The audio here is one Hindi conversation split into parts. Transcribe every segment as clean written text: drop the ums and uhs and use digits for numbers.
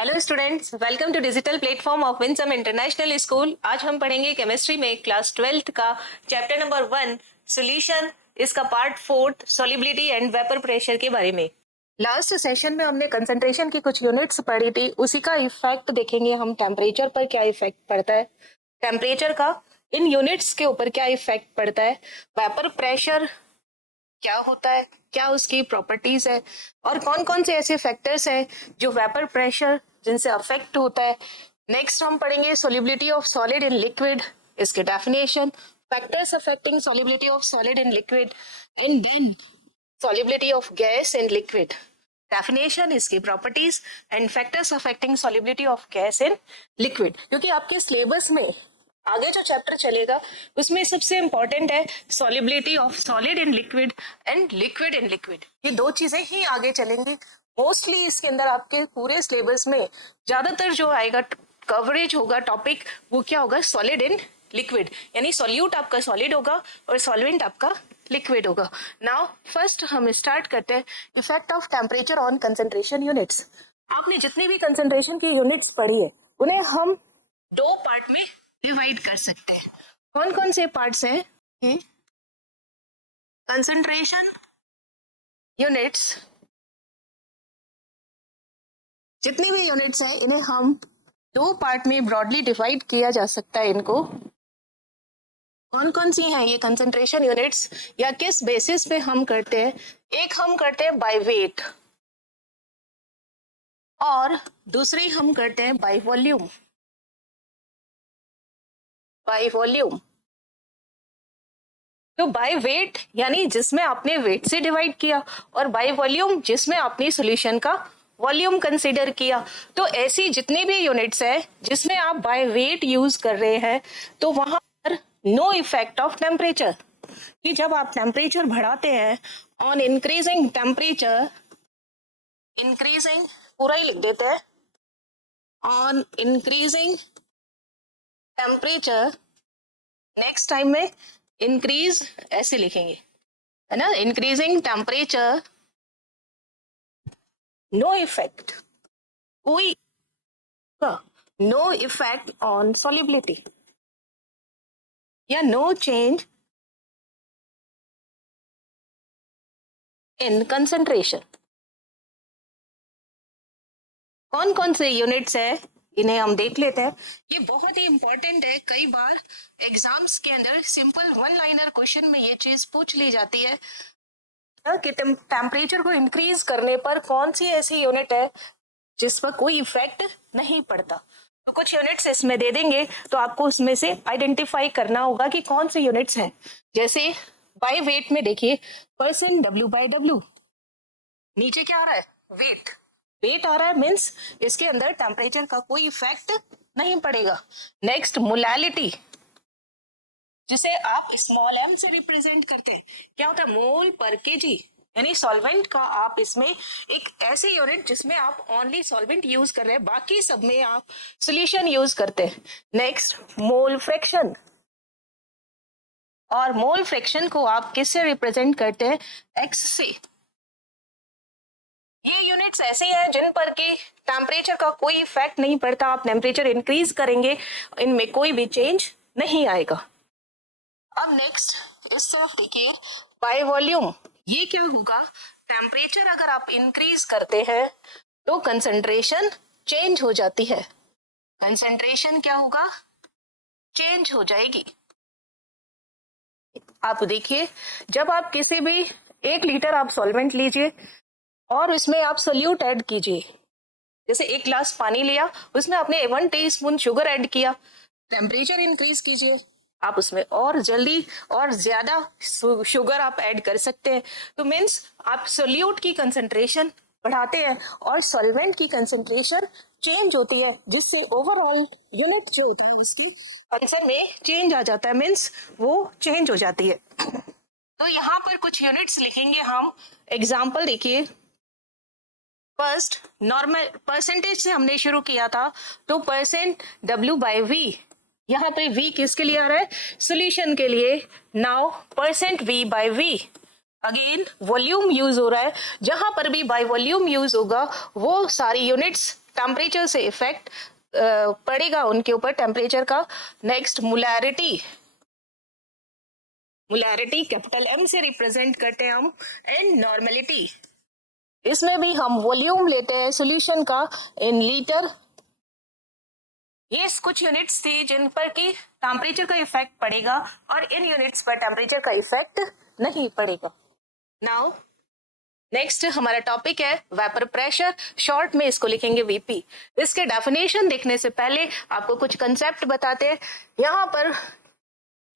Hello students, welcome to digital platform of Winsome International School. आज हम पढ़ेंगे केमिस्ट्री में क्लास 12th का चैप्टर नंबर 1 सॉल्यूशन, इसका part 4 solubility and vapour pressure के बारे में। लास्ट सेशन में हमने कंसंट्रेशन की कुछ यूनिट्स पढ़ी थी, उसी का इफेक्ट देखेंगे हम। टेम्परेचर पर क्या इफेक्ट पड़ता है, टेम्परेचर का इन यूनिट्स के ऊपर क्या इफेक्ट पड़ता है, वेपर प्रेशर क्या होता है, क्या उसकी प्रॉपर्टीज है, और कौन कौन से ऐसे फैक्टर्स हैं जो वेपर प्रेशर जिनसे अफेक्ट होता है। नेक्स्ट हम पढ़ेंगे solubility of solid in liquid, इसके definition, factors affecting solubility of solid in liquid, and then solubility of gas in liquid, definition, इसकी properties and factors affecting solubility of gas in liquid. क्योंकि आपके सिलेबस में आगे जो चैप्टर चलेगा उसमें सबसे इंपॉर्टेंट है solubility of solid in liquid and liquid in liquid. ये दो चीजें ही आगे चलेंगी मोस्टली। इसके अंदर आपके पूरे सिलेबस में ज्यादातर जो आएगा कवरेज होगा टॉपिक, वो क्या होगा, सॉलिड इन लिक्विड, यानी सॉल्यूट आपका सॉलिड होगा और सॉल्वेंट आपका लिक्विड होगा। नाउ फर्स्ट हम स्टार्ट करते हैं effect of temperature on concentration units. आपने जितनी भी कंसंट्रेशन की यूनिट्स पढ़ी है उन्हें हम दो पार्ट में डिवाइड कर सकते हैं। कौन कौन से पार्ट्स हैं? कंसंट्रेशन यूनिट्स, जितनी भी यूनिट्स हैं इन्हें हम दो पार्ट में ब्रॉडली डिवाइड किया जा सकता है। इनको कौन कौन सी हैं ये कंसंट्रेशन यूनिट्स, या किस बेसिस पे हम करते हैं? एक हम करते हैं बाय वेट और दूसरी हम करते हैं बाय वॉल्यूम। बाय वॉल्यूम तो बाय वेट यानी जिसमें आपने वेट से डिवाइड किया, और बाय वॉल्यूम जिसमें आपने सॉल्यूशन का वॉल्यूम कंसीडर किया। तो ऐसी जितनी भी यूनिट्स है जिसमें आप बाय वेट यूज कर रहे हैं, तो वहां पर नो इफेक्ट ऑफ टेम्परेचर, कि जब आप टेम्परेचर बढ़ाते हैं ऑन इंक्रीजिंग टेम्परेचर, इंक्रीजिंग पूरा ही लिख देते हैं, on increasing temperature, next time में इंक्रीज ऐसे लिखेंगे, है ना, इंक्रीजिंग टेम्परेचर, नो इफेक्ट, कोई नो इफेक्ट ऑन सॉल्युबिलिटी, या नो चेंज इन कंसंट्रेशन। कौन कौन से यूनिट्स है इन्हें हम देख लेते हैं। ये बहुत ही इंपॉर्टेंट है, कई बार एग्जाम्स के अंदर सिंपल वन लाइनर क्वेश्चन में ये चीज पूछ ली जाती है कि टेम्परेचर को इंक्रीज करने पर कौन सी ऐसी यूनिट है जिस पर कोई इफेक्ट नहीं पड़ता। तो कुछ यूनिट्स इसमें दे देंगे, तो आपको उसमें से आइडेंटिफाई करना होगा कि कौन सी यूनिट्स हैं। जैसे बाय वेट में देखिए परसेंट W/W, नीचे क्या आ रहा है, वेट, वेट आ रहा है, मीन्स इसके अंदर टेम्परेचर का कोई इफेक्ट नहीं पड़ेगा। नेक्स्ट मोलैलिटी, जिसे आप स्मॉल m से रिप्रेजेंट करते हैं, क्या होता है, मोल पर केजी, यानी सॉल्वेंट का आप इसमें एक ऐसी यूनिट जिसमें आप ओनली सॉल्वेंट यूज कर रहे हैं, बाकी सब में आप सॉल्यूशन यूज करते हैं। नेक्स्ट मोल फ्रैक्शन, और मोल फ्रैक्शन को आप किससे रिप्रेजेंट करते हैं, x से। ये यूनिट्स ऐसे हैं जिन पर कि टेम्परेचर का कोई इफेक्ट नहीं पड़ता, आप टेम्परेचर इंक्रीज करेंगे इनमें कोई भी चेंज नहीं आएगा। अब नेक्स्ट इस तरफ देखिए बाय वॉल्यूम, ये क्या होगा, टेम्परेचर अगर आप इंक्रीज करते हैं तो कंसंट्रेशन चेंज हो जाती है, कंसंट्रेशन क्या होगा, चेंज हो जाएगी। आप देखिए जब आप किसी भी 1 लीटर आप सॉल्वेंट लीजिए और उसमें आप सोल्यूट ऐड कीजिए, जैसे 1 ग्लास पानी लिया उसमें आपने 1 टीस्पून शुगर ऐड किया, टेम्परेचर इंक्रीज कीजिए, आप उसमें और जल्दी और ज्यादा शुगर आप ऐड कर सकते हैं। तो मीन्स आप सोल्यूट की कंसंट्रेशन बढ़ाते हैं और सॉल्वेंट की कंसंट्रेशन चेंज होती है, जिससे ओवरऑल यूनिट जो होता है उसकी आंसर में चेंज आ जाता है, मीन्स वो चेंज हो जाती है। तो यहाँ पर कुछ यूनिट्स लिखेंगे हम, एग्जाम्पल देखिए। फर्स्ट नॉर्मल परसेंटेज से हमने शुरू किया था, तो परसेंट W/V, यहाँ पे V किसके लिए आ रहा है, सॉल्यूशन के लिए। Now percent V/V, again volume use हो रहा है, जहां पर भी बाय वॉल्यूम यूज होगा वो सारी यूनिट्स टेम्परेचर से इफेक्ट पड़ेगा उनके ऊपर टेम्परेचर का। Next molarity, molarity capital M से रिप्रेजेंट करते हैं हम। एंड नॉर्मेलिटी, इसमें भी हम वॉल्यूम लेते हैं सॉल्यूशन का इन लीटर। ये कुछ यूनिट्स थी जिन पर कि टेम्परेचर का इफेक्ट पड़ेगा और इन यूनिट्स पर टेम्परेचर का इफेक्ट नहीं पड़ेगा। नाउ नेक्स्ट हमारा टॉपिक है वेपर प्रेशर, शॉर्ट में इसको लिखेंगे वीपी। इसके डेफिनेशन देखने से पहले आपको कुछ कंसेप्ट बताते हैं। यहाँ पर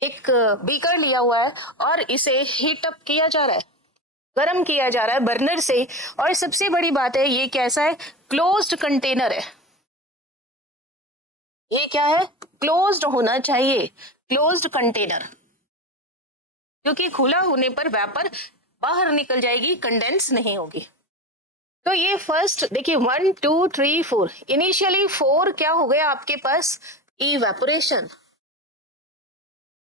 एक बीकर लिया हुआ है और इसे हीट अप किया जा रहा है, गर्म किया जा रहा है बर्नर से। और सबसे बड़ी बात है ये कैसा है, क्लोज्ड कंटेनर है। ये क्या है, क्लोज्ड होना चाहिए, क्लोज्ड कंटेनर, क्योंकि खुला होने पर वेपर बाहर निकल जाएगी, कंडेंस नहीं होगी। तो ये फर्स्ट देखिए 1 2 3 4, इनिशियली 4 क्या हो गया आपके पास, इवेपोरेशन।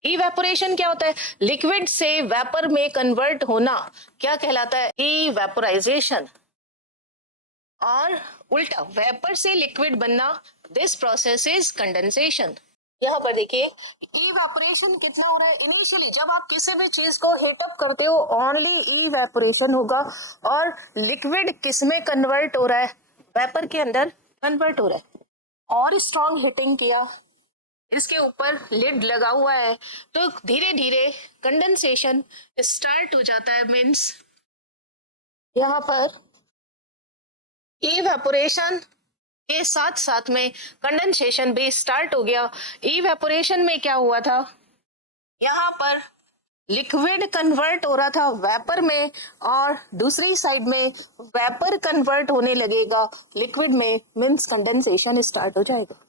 इवेपोरेशन क्या होता है, लिक्विड से वेपर में कन्वर्ट होना क्या कहलाता है, इवेपोराइजेशन। और उल्टा वेपर से लिक्विड बनना, दिस प्रोसेस इज कंडेंसेशन। यहाँ पर देखिए इवेपोरेशन कितना हो रहा है, इनिशियली जब आप किसी भी चीज को हीट अप करते हो ओनली इवेपोरेशन होगा। और लिक्विड किस में कन्वर्ट हो रहा है, वेपर के अंदर कन्वर्ट हो रहा है। और स्ट्रॉन्ग हीटिंग किया, इसके ऊपर लिड लगा हुआ है, तो धीरे धीरे कंडेंसेशन स्टार्ट हो जाता है। मीन्स यहाँ पर इवेपोरेशन के साथ साथ में कंडेंसेशन भी स्टार्ट हो गया। इवेपोरेशन में क्या हुआ था, यहाँ पर लिक्विड कन्वर्ट हो रहा था वेपर में, और दूसरी साइड में वेपर कन्वर्ट होने लगेगा लिक्विड में, मीन्स कंडेंसेशन स्टार्ट हो जाएगा।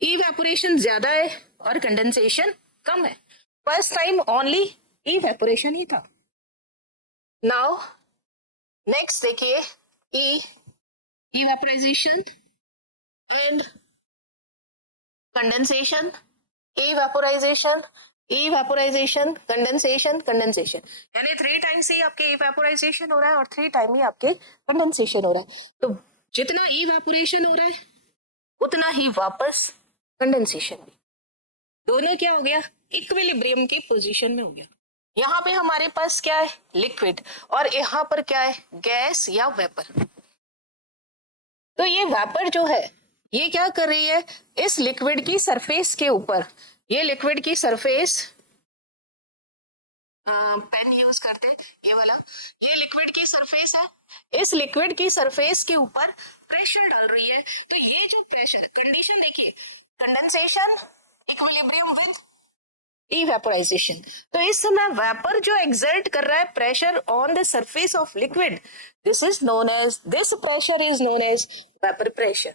इवेपोरेशन ज्यादा है और कंडेंसेशन कम है। फर्स्ट टाइम ओनली इवेपोरेशन ही था। नाउ नेक्स्ट देखिए evaporization and condensation, evaporization, evaporization, condensation, condensation, यानी 3 टाइम्स ही आपके evaporization हो रहा है और 3 टाइम ही आपके condensation हो रहा है। तो जितना evaporation हो रहा है उतना ही वापस condensation भी, दोनों क्या हो गया, इक्विलिब्रियम की पोजीशन में हो गया। यहाँ पे हमारे पास क्या है, लिक्विड, और यहाँ पर क्या है, गैस या वेपर। तो ये वेपर जो है ये क्या कर रही है, इस लिक्विड की सरफेस के ऊपर, ये लिक्विड की सरफेस, पेन यूज करते हैं ये वाला, ये लिक्विड की सरफेस है, इस लिक्विड की सरफेस के ऊपर प्रेशर डाल रही है। तो ये जो प्रेशर कंडीशन देखिए, कंडेंसेशन, इक्विलिब्रियम विद इवेपोराइजेशन। तो इस समय वेपर जो एक्सर्ट कर रहा है pressure on the surface of liquid, this is known as, this pressure is known as vapour pressure.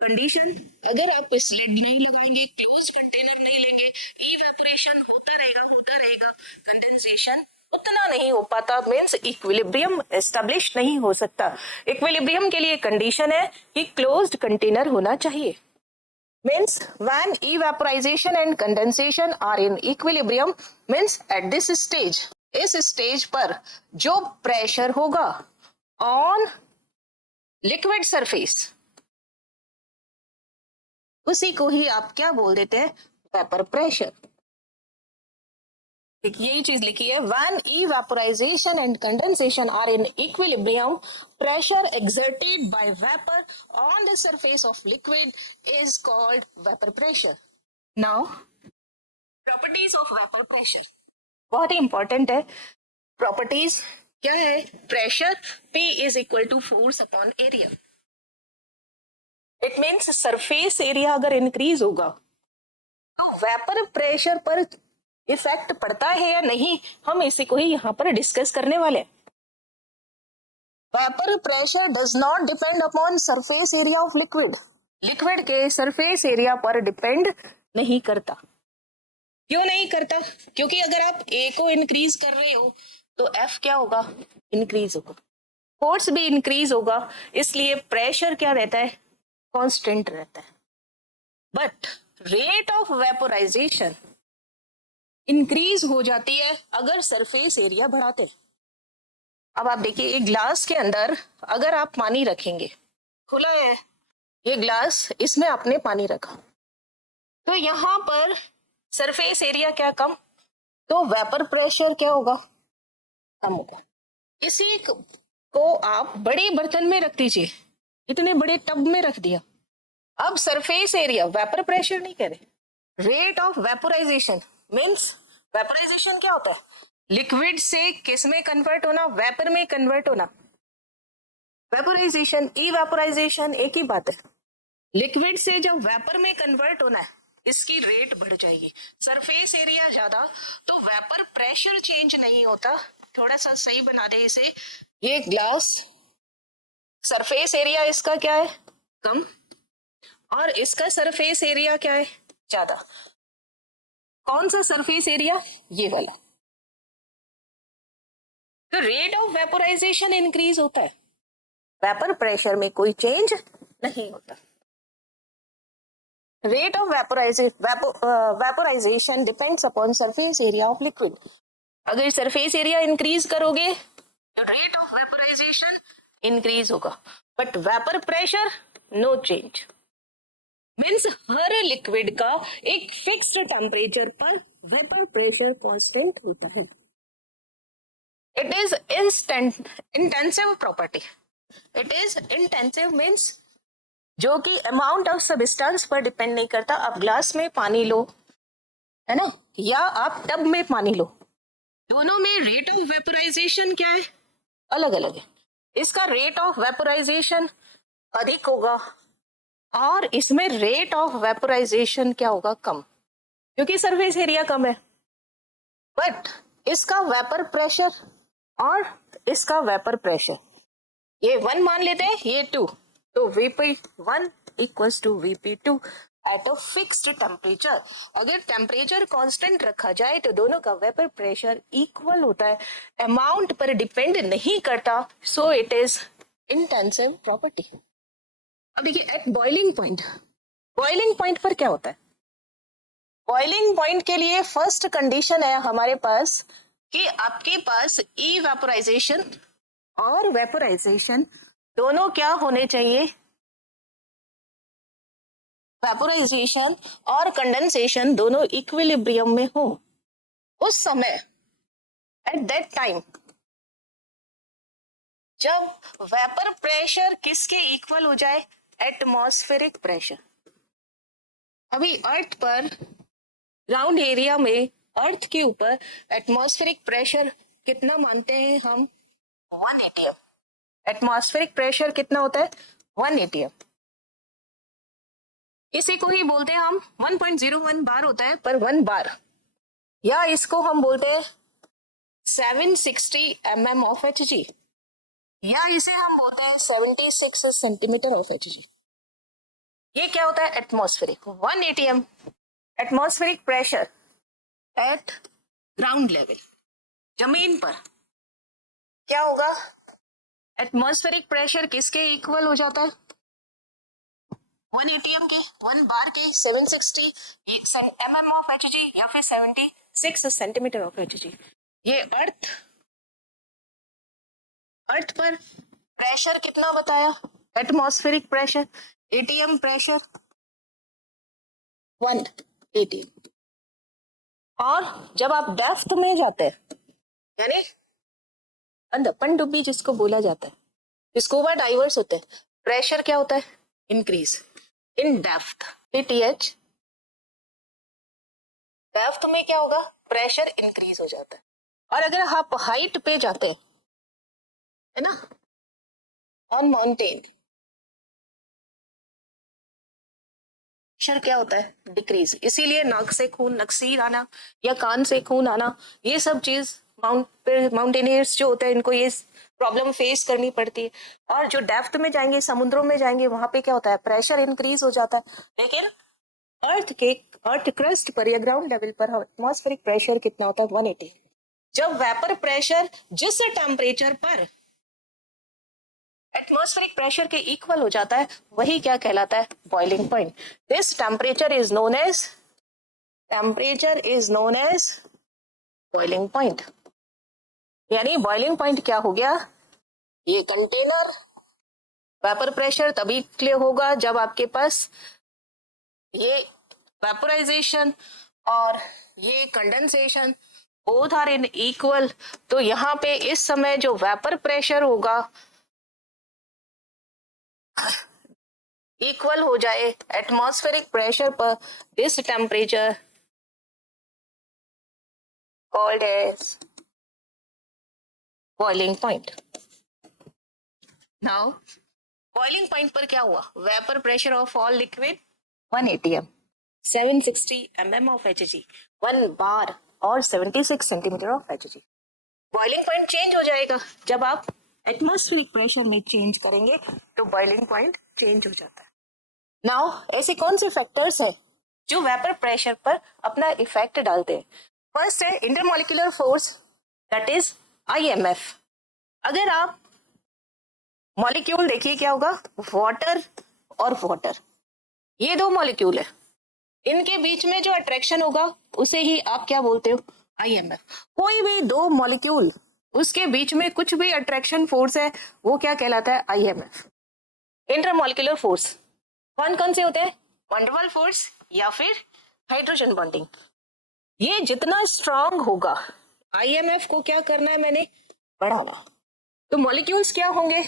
Condition, अगर आप इस लिड नहीं लगाएंगे, क्लोज कंटेनर नहीं लेंगे, इवेपोरेशन होता रहेगा, कंडेंसेशन उतना नहीं हो पाता, मीन्स इक्विलिब्रियम एस्टेब्लिश नहीं हो सकता। इक्विलिब्रियम के लिए कंडीशन है कि क्लोज्ड कंटेनर होना चाहिए। Means when evaporization and condensation are in equilibrium, means at this stage, इस स्टेज पर जो प्रेशर होगा ऑन लिक्विड सरफेस, उसी को ही आप क्या बोल देते हैं, वेपर प्रेशर। यही चीज लिखी है, when evaporization and condensation are in equilibrium, pressure exerted by vapor on the surface of liquid is called vapor pressure. Now, properties of vapor pressure बहुत ही इंपॉर्टेंट है। प्रॉपर्टीज क्या है, pressure P is equal to force upon area. It means surface area अगर इंक्रीज होगा तो वेपर प्रेशर पर इफेक्ट पड़ता है या नहीं, हम इसी को ही यहाँ पर डिस्कस करने वाले। Vapour pressure does not depend upon surface area of liquid, liquid के सरफेस एरिया पर डिपेंड नहीं करता। क्यों नहीं करता, क्योंकि अगर आप ए को इंक्रीज कर रहे हो तो एफ क्या होगा, इंक्रीज होगा, फोर्स भी इंक्रीज होगा, इसलिए प्रेशर क्या रहता है, कांस्टेंट रहता है। But rate of vaporisation increase हो जाती है अगर सरफेस एरिया बढ़ाते। अब आप देखिए एक ग्लास के अंदर अगर आप पानी रखेंगे खुला है ये ग्लास, इसमें आपने पानी रखा, तो यहाँ पर सरफेस एरिया क्या कम, तो वेपर प्रेशर क्या होगा, कम होगा। इसी को आप बड़े बर्तन में रख दीजिए, इतने बड़े टब में रख दिया, अब सरफेस एरिया, वेपर प्रेशर नहीं कह रहे, rate of vaporisation means, vaporisation क्या होता है, लिक्विड से किस में कन्वर्ट होना, वेपर में कन्वर्ट होना। वेपोराइजेशन इवेपोराइजेशन एक ही बात है, लिक्विड से जब वेपर में कन्वर्ट होना है, इसकी रेट बढ़ जाएगी। सरफेस एरिया ज्यादा तो वेपर प्रेशर चेंज नहीं होता। थोड़ा सा सही बना दे इसे, ये ग्लास सरफेस एरिया इसका क्या है, कम, और इसका सरफेस एरिया क्या है, ज्यादा। कौन सा सरफेस एरिया, ये वाला, तो रेट ऑफ वेपोराइजेशन इंक्रीज होता है, वेपर प्रेशर में कोई चेंज नहीं होता। Rate of vaporisation depends upon surface area of liquid. अगर सरफेस एरिया इंक्रीज करोगे तो रेट ऑफ वेपोराइजेशन इंक्रीज होगा, but vapour pressure no change. Means हर लिक्विड का एक फिक्स्ड टेम्परेचर पर वेपर प्रेशर कांस्टेंट होता है। It is intensive property, it is intensive means जो कि अमाउंट ऑफ सब्सटेंस पर डिपेंड नहीं करता। आप ग्लास में पानी लो, है ना, या आप टब में पानी लो, दोनों में रेट ऑफ वेपोराइजेशन क्या है, अलग अलग है। इसका रेट ऑफ वेपोराइजेशन अधिक होगा और इसमें रेट ऑफ वेपोराइजेशन क्या होगा, कम, क्योंकि सरफेस एरिया कम है। बट इसका वेपर प्रेशर और इसका वेपर प्रेशर, ये 1 मान लेते हैं, ये 2, तो Vp1 equals to Vp2 at a fixed temperature. अगर टेम्परेचर कांस्टेंट रखा जाए तो दोनों का वेपर प्रेशर इक्वल होता है, अमाउंट पर डिपेंड नहीं करता, so it is intensive property. अब देखिए at boiling point, boiling point पर क्या होता है, बॉइलिंग पॉइंट के लिए फर्स्ट कंडीशन है हमारे पास कि आपके पास इवेपोराइजेशन और वेपोराइजेशन दोनों क्या होने चाहिए, वेपोराइजेशन और कंडेंसेशन दोनों इक्विलिब्रियम में हो। उस समय एट दैट टाइम जब वेपर प्रेशर किसके इक्वल हो जाए, एटमॉस्फेरिक प्रेशर। अभी अर्थ पर ग्राउंड एरिया में, अर्थ के ऊपर एटमॉस्फेरिक प्रेशर कितना मानते हैं हम, 1 atm। एटमॉस्फेरिक प्रेशर कितना होता है, 1 atm। इसी को ही बोलते हैं हम 1.01 बार होता है पर 1 बार, या इसको हम बोलते हैं 760 mm ऑफ Hg, या इसे हम बोलते हैं 76 सेंटीमीटर ऑफ Hg। ये क्या होता है, atmospheric 1 atm atmospheric pressure at ground level, जमीन पर क्या होगा, एटमॉस्फेरिक प्रेशर किसके इक्वल हो जाता है, 1 atm के, 1 बार के 760 mm ऑफ Hg या फिर 76 सेंटीमीटर ऑफ Hg। ये अर्थ पर प्रेशर कितना बताया, atmospheric pressure, ATM pressure 1 atm। और जब आप डेप्थ में जाते हैं, यानी पनडुब्बी जिसको बोला जाता है, स्कूबा डाइवर्स होते हैं, प्रेशर क्या होता है, increase in depth, PTH. Depth में क्या होगा, प्रेशर इंक्रीज हो जाता है। और अगर आप हाइट पे जाते हैं, है ना, ऑन माउंटेन, प्रेशर क्या होता है, डिक्रीज। इसीलिए नाक से खून, नक्सीर आना या कान से खून आना, ये सब चीज माउंटेनियर्स जो होते हैं इनको ये प्रॉब्लम फेस करनी पड़ती है। और जो डेप्थ में जाएंगे, समुद्रों में जाएंगे, वहां पे क्या होता है, प्रेशर इंक्रीज हो जाता है। लेकिन अर्थ क्रस्ट पर या ग्राउंड लेवल पर एटमॉस्फेरिक प्रेशर कितना होता है, 180। जब वेपर प्रेशर जिस टेम्परेचर पर एटमॉस्फेरिक प्रेशर के इक्वल हो जाता है, वही क्या कहलाता है, boiling point. This temperature is known as boiling point. यानी बॉइलिंग पॉइंट क्या हो गया, ये कंटेनर वेपर प्रेशर तभी क्लियर होगा जब आपके पास ये वेपोराइजेशन और ये condensation both are in equal. तो यहाँ पे इस समय जो वेपर प्रेशर होगा इक्वल हो जाए एटमॉस्फेरिक प्रेशर पर, this temperature called as boiling point. Now boiling point पर क्या हुआ, vapour pressure of all liquid 1 atm, 760 mm of Hg, 1 bar और 76 centimetre of Hg। Boiling point change हो जाएगा जब आप एटमॉस्फेरिक प्रेशर में चेंज करेंगे, तो बॉइलिंग पॉइंट चेंज हो जाता है। नाउ ऐसे कौन से फैक्टर्स है जो वेपर प्रेशर पर अपना इफेक्ट डालते हैं? फर्स्ट है intermolecular force, that is IMF। अगर आप मॉलिक्यूल देखिए क्या होगा, वाटर और वाटर, ये दो मॉलिक्यूल है, इनके बीच में जो अट्रैक्शन होगा उसे ही आप क्या बोलते हो, IMF। कोई भी दो मॉलिक्यूल उसके बीच में कुछ भी अट्रैक्शन फोर्स है वो क्या कहलाता है, IMF। इंटरमॉलिक्यूलर फोर्स कौन कौन से होते हैं, वंडरवॉल फोर्स या फिर हाइड्रोजन बॉन्डिंग। ये जितना स्ट्रांग होगा IMF को क्या करना है मैंने, बढ़ाना। तो मॉलिक्यूल्स क्या होंगे,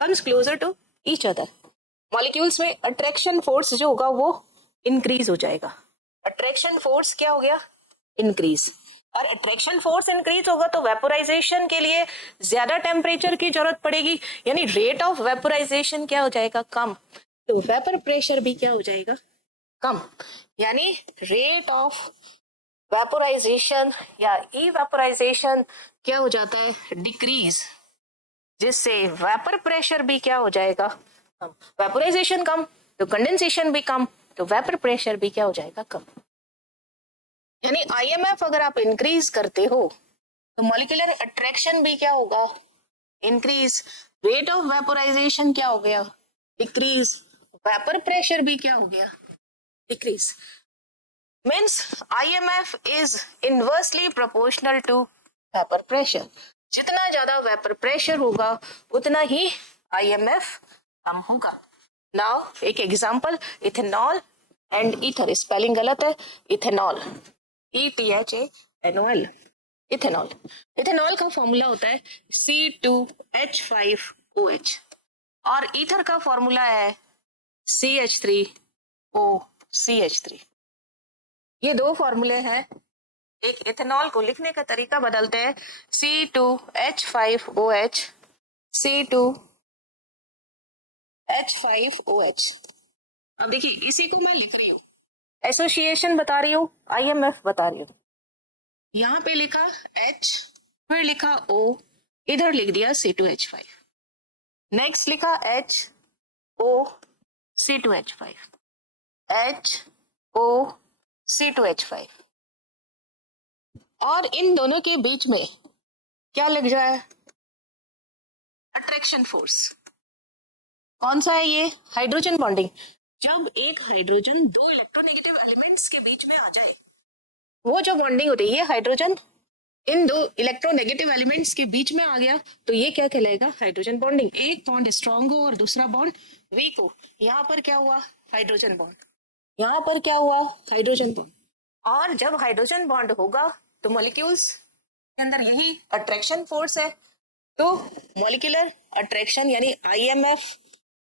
comes closer to each other. Molecules में अट्रैक्शन फोर्स जो होगा वो इंक्रीज हो जाएगा। अट्रैक्शन फोर्स क्या हो गया, इंक्रीज। और अट्रैक्शन फोर्स इंक्रीज होगा तो वेपोराइजेशन के लिए ज्यादा टेम्परेचर की जरूरत पड़ेगी, यानी रेट ऑफ वेपोराइजेशन क्या हो जाएगा, कम। तो वेपर प्रेशर भी क्या हो जाएगा, कम। यानी रेट ऑफ वेपोराइजेशन या इवेपोराइजेशन क्या हो जाता है, डिक्रीज, जिससे वेपर प्रेशर भी क्या हो जाएगा, कम। वेपोराइजेशन कम तो कंडेंसेशन भी कम, तो वेपर प्रेशर भी क्या हो जाएगा, कम। यानी IMF अगर आप इंक्रीज करते हो तो मॉलिक्यूलर अट्रैक्शन भी क्या होगा, इंक्रीज। रेट ऑफ वेपोराइजेशन क्या हो गया, डिक्रीज। वेपर प्रेशर भी क्या हो गया, decrease. Means IMF is inversely proportional to vapour pressure. जितना ज्यादा वेपर प्रेशर होगा उतना ही IMF कम होगा। नाउ एक example, ethanol and ether, spelling गलत है, इथेनॉल, ETHANOL, इथेनॉल। इथेनॉल का फॉर्मूला होता है C2H5OH और ईथर का फॉर्मूला है CH3OCH3। ये दो फॉर्मूले हैं। एक इथेनॉल को लिखने का तरीका बदलते हैं, C2H5OH, C2H5OH। अब देखिए इसी को मैं लिख रही हूँ, एसोसिएशन बता रही हूँ, IMF बता रही हूँ। यहाँ पे लिखा H, फिर लिखा O, इधर लिख दिया C2H5, नेक्स्ट लिखा HO C2H5, HO C2H5, और इन दोनों के बीच में क्या लग जाए, अट्रैक्शन फोर्स। कौन सा है ये, हाइड्रोजन बॉन्डिंग। जब एक हाइड्रोजन दो इलेक्ट्रोनेगेटिव एलिमेंट्स के बीच में आ जाए, वो जो बॉन्डिंग होती है, ये हाइड्रोजन इन दो इलेक्ट्रोनेगेटिव एलिमेंट्स के बीच में आ गया तो ये क्या कहलाएगा, हाइड्रोजन बॉन्डिंग। एक बॉन्ड स्ट्रांग हो और दूसरा बॉन्ड वीक हो, यहाँ पर क्या हुआ, हाइड्रोजन बॉन्ड, यहाँ पर क्या हुआ, हाइड्रोजन बॉन्ड। और जब हाइड्रोजन बॉन्ड होगा तो मॉलिक्यूल्स के अंदर यही अट्रैक्शन फोर्स है, तो मॉलिक्यूलर अट्रैक्शन यानी IMF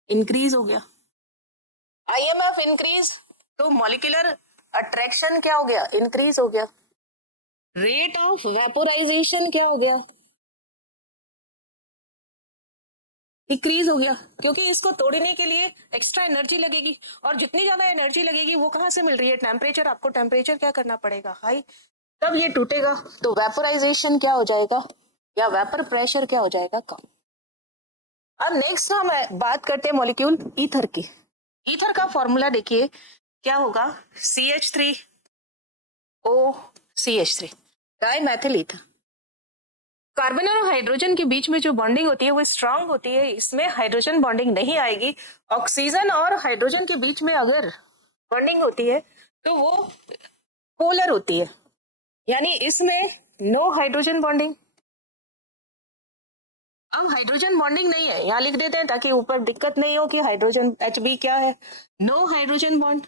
इंक्रीज हो गया। IMF इंक्रीज तो मॉलिक्यूलर अट्रैक्शन क्या हो गया, इंक्रीज हो गया। रेट ऑफ वेपोराइजेशन क्या हो गया, डिक्रीज हो गया, क्योंकि इसको तोड़ने के लिए एक्स्ट्रा एनर्जी लगेगी, और जितनी ज्यादा एनर्जी लगेगी वो कहाँ से मिल रही है, टेम्परेचर। आपको टेम्परेचर क्या करना पड़ेगा, हाई, तब ये टूटेगा। तो वेपोराइजेशन क्या हो जाएगा, या वेपर प्रेशर क्या हो जाएगा, कम। अब नेक्स्ट हम बात करते हैं मॉलिक्यूल ईथर की। ईथर का फॉर्मूला देखिए क्या होगा, CH3OCH3, डाइमेथिल ईथर। कार्बन और हाइड्रोजन के बीच में जो बॉन्डिंग होती है वो स्ट्रांग होती है, इसमें हाइड्रोजन बॉन्डिंग नहीं आएगी। ऑक्सीजन और हाइड्रोजन के बीच में अगर बॉन्डिंग होती है तो वो पोलर होती है, यानी इसमें नो हाइड्रोजन बॉन्डिंग। अब हाइड्रोजन बॉन्डिंग नहीं है, यहाँ लिख देते हैं ताकि ऊपर दिक्कत नहीं हो कि हाइड्रोजन Hb क्या है। No hydrogen bond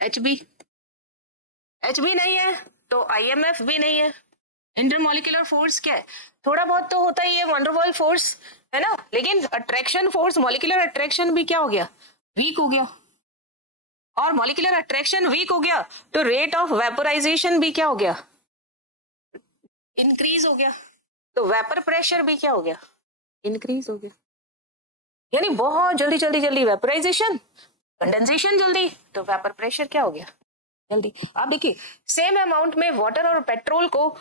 Hb, Hb नहीं है तो IMF भी नहीं है। इंटरमोलिकुलर फोर्स क्या है, थोड़ा बहुत तो होता ही है, वंडरवॉल फोर्स है ना, लेकिन अट्रैक्शन फोर्स, मॉलिक्यूलर अट्रैक्शन भी क्या हो गया, वीक हो गया। और मॉलिक्यूलर अट्रैक्शन वीक हो गया तो रेट ऑफ वेपोराइजेशन भी क्या हो गया, इंक्रीज हो गया। तो वेपर प्रेशर भी क्या हो गया, इंक्रीज हो गया। यानी बहुत जल्दी जल्दी जल्दी वेपोराइजेशन, कंडेंसेशन जल्दी, तो वेपर प्रेशर क्या हो गया, जल्दी। आप देखिए सेम अमाउंट में वाटर और पेट्रोल को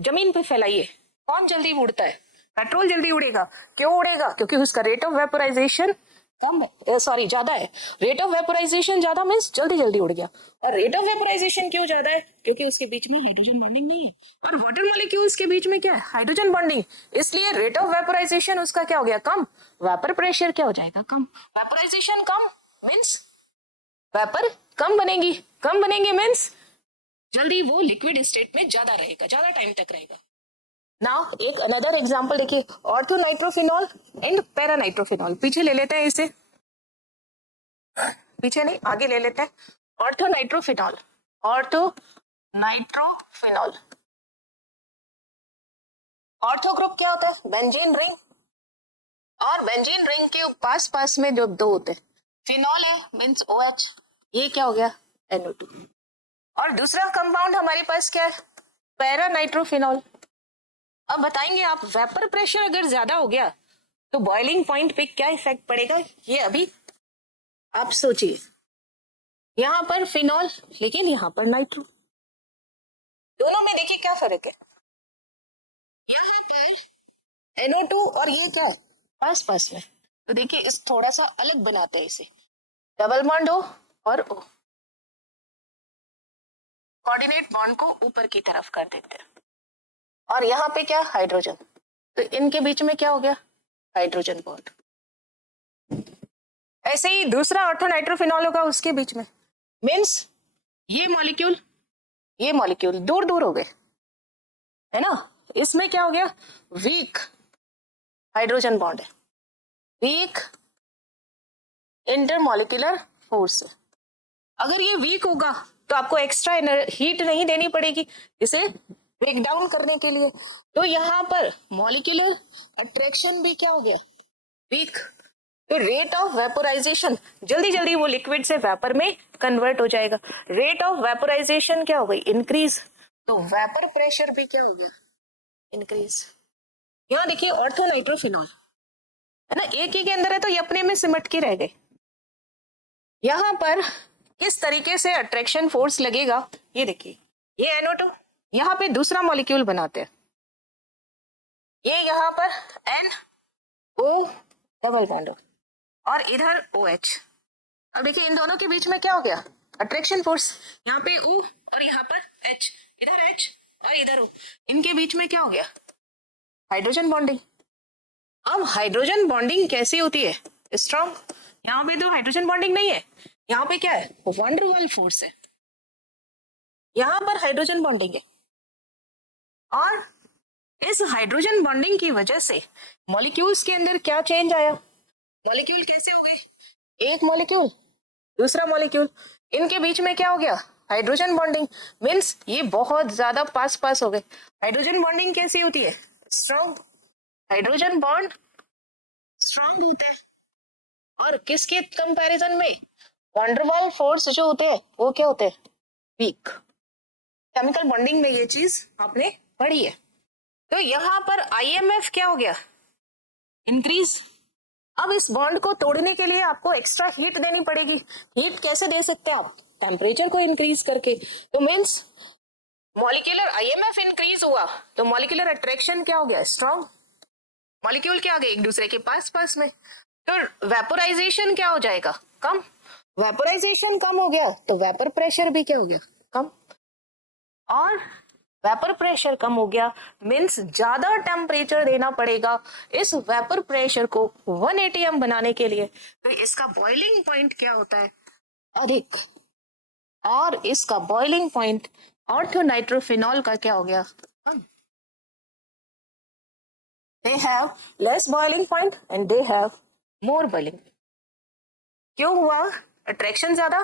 जमीन पे फैलाइए, कौन जल्दी उड़ता है, पेट्रोल जल्दी उड़ेगा। क्यों उड़ेगा, क्योंकि उसका रेट ऑफ वेपोराइजेशन कम है, सॉरी ज्यादा है। रेट ऑफ वेपोराइजेशन ज्यादा मीन्स जल्दी जल्दी उड़ गया। और रेट ऑफ वेपोराइजेशन क्यों ज्यादा है, क्योंकि उसके बीच में हाइड्रोजन बॉन्डिंग नहीं है, और वाटर मॉलिक्यूल्स के बीच में क्या है, हाइड्रोजन बॉन्डिंग, इसलिए रेट ऑफ वेपोराइजेशन उसका क्या हो गया, कम। वेपर प्रेशर क्या हो जाएगा, कम। वेपोराइजेशन कम मीन्स वेपर कम बनेगी, कम बनेगी मीन्स जल्दी वो लिक्विड स्टेट में ज्यादा रहेगा, ज्यादा टाइम तक रहेगा। नाउ एक अनदर एग्जांपल देखिए, ortho nitrophenol and para nitrophenol. पीछे ले लेते हैं इसे, पीछे नहीं आगे ले लेते हैं। Ortho nitrophenol, ortho nitrophenol, ortho group क्या होता है, बेंजीन रिंग, और बेंजीन रिंग के पास पास में जो दो होते हैं, फिनॉल है मीन्स OH, ये क्या हो गया, NO2। और दूसरा कंपाउंड हमारे पास क्या है, पैरा नाइट्रोफिनॉल। अब बताएंगे आप, वेपर प्रेशर अगर ज्यादा हो गया तो बॉइलिंग पॉइंट पे क्या इफेक्ट पड़ेगा, ये अभी आप सोचिए। यहां पर फिनॉल लेकिन यहां पर नाइट्रो, दोनों में देखिए क्या फर्क है। यहां पर NO2 और ये क्या है, पास पास में, तो देखिए इस थोड़ा सा अलग बनाते हैं इसे, डबल बॉन्ड O और O, कोऑर्डिनेट बॉन्ड को ऊपर की तरफ कर देते हैं। और यहाँ पे क्या, हाइड्रोजन, तो इनके बीच में क्या हो गया, हाइड्रोजन बॉन्ड। ऐसे ही दूसरा ऑर्थो नाइट्रोफिनॉल होगा, उसके बीच में मीन्स ये मॉलिक्यूल दूर दूर हो गए, है ना। इसमें क्या हो गया, वीक हाइड्रोजन बॉन्ड है, वीक इंटरमॉलिक्यूलर फोर्स। अगर ये वीक होगा तो आपको एक्स्ट्रा हीट नहीं देनी पड़ेगी इसे ब्रेक डाउन करने के लिए, तो यहाँ पर मॉलिक्यूलर अट्रैक्शन भी क्या हो गया, वीक। तो रेट ऑफ वेपोराइजेशन, जल्दी जल्दी वो लिक्विड से वेपर में कन्वर्ट हो जाएगा, रेट ऑफ वेपोराइजेशन क्या हो गई, इंक्रीज, तो वेपर प्रेशर भी क्या हो गया, इंक्रीज। यहाँ देखिए ऑर्थो नाइट्रोफिनॉल है ना, एक ही के अंदर है तो ये अपने में सिमट के रह गए। यहाँ पर किस तरीके से अट्रैक्शन फोर्स लगेगा, ये देखिए, ये NO2 यहाँ पे दूसरा मॉलिक्यूल बनाते हैं, ये यहाँ पर NO डबल बॉन्ड और इधर OH। अब देखिए इन दोनों के बीच में क्या हो गया, अट्रैक्शन फोर्स, यहाँ पे O और यहाँ पर H, इधर H और इधर O, इनके बीच में क्या हो गया, हाइड्रोजन बॉन्डिंग। अब हाइड्रोजन बॉन्डिंग कैसी होती है, स्ट्रॉन्ग। यहाँ पे तो हाइड्रोजन बॉन्डिंग नहीं है, यहाँ पे क्या है, वंडरवॉल फोर्स है, यहाँ पर हाइड्रोजन बॉन्डिंग है। और इस हाइड्रोजन बॉन्डिंग की वजह से मॉलिक्यूल्स के अंदर क्या चेंज आया, मॉलिक्यूल कैसे हो गए, एक मॉलिक्यूल दूसरा मॉलिक्यूल, इनके बीच में क्या हो गया, हाइड्रोजन बॉन्डिंग, मीन्स ये बहुत ज्यादा पास पास हो गए। हाइड्रोजन बॉन्डिंग कैसी होती है, स्ट्रॉन्ग, हाइड्रोजन बॉन्ड स्ट्रॉन्ग होता है। और किसके कंपैरिजन में, वंडरवॉल फोर्स जो होते हैं वो क्या होते हैं, वीक। केमिकल बॉन्डिंग में ये चीज आपने पढ़ी है। तो यहाँ पर IMF क्या हो गया, इंक्रीज। अब इस बॉन्ड को तोड़ने के लिए आपको एक्स्ट्रा हीट देनी पड़ेगी। हीट कैसे दे सकते हैं आप, टेम्परेचर को इंक्रीज करके। तो मीन्स मॉलिक्यूलर IMF इंक्रीज हुआ तो मॉलिक्यूलर अट्रैक्शन क्या हो गया, स्ट्रॉन्ग, मॉलिक्यूल क्या आ गए एक दूसरे के पास पास में, तो वेपोराइजेशन क्या हो जाएगा, कम। वेपोराइजेशन कम हो गया तो वेपर प्रेशर भी क्या हो गया, कम। और वेपर प्रेशर कम हो गया मीन्स ज्यादा टेम्परेचर देना पड़ेगा इस वेपर प्रेशर को 1 atm बनाने के लिए। तो इसका बॉइलिंग पॉइंट क्या होता है, अधिक। और इसका बॉइलिंग पॉइंट ऑर्थो नाइट्रोफिनॉल का क्या हो गया, कम। they have less boiling point and they have more boiling. क्यों हुआ? अट्रैक्शन ज्यादा,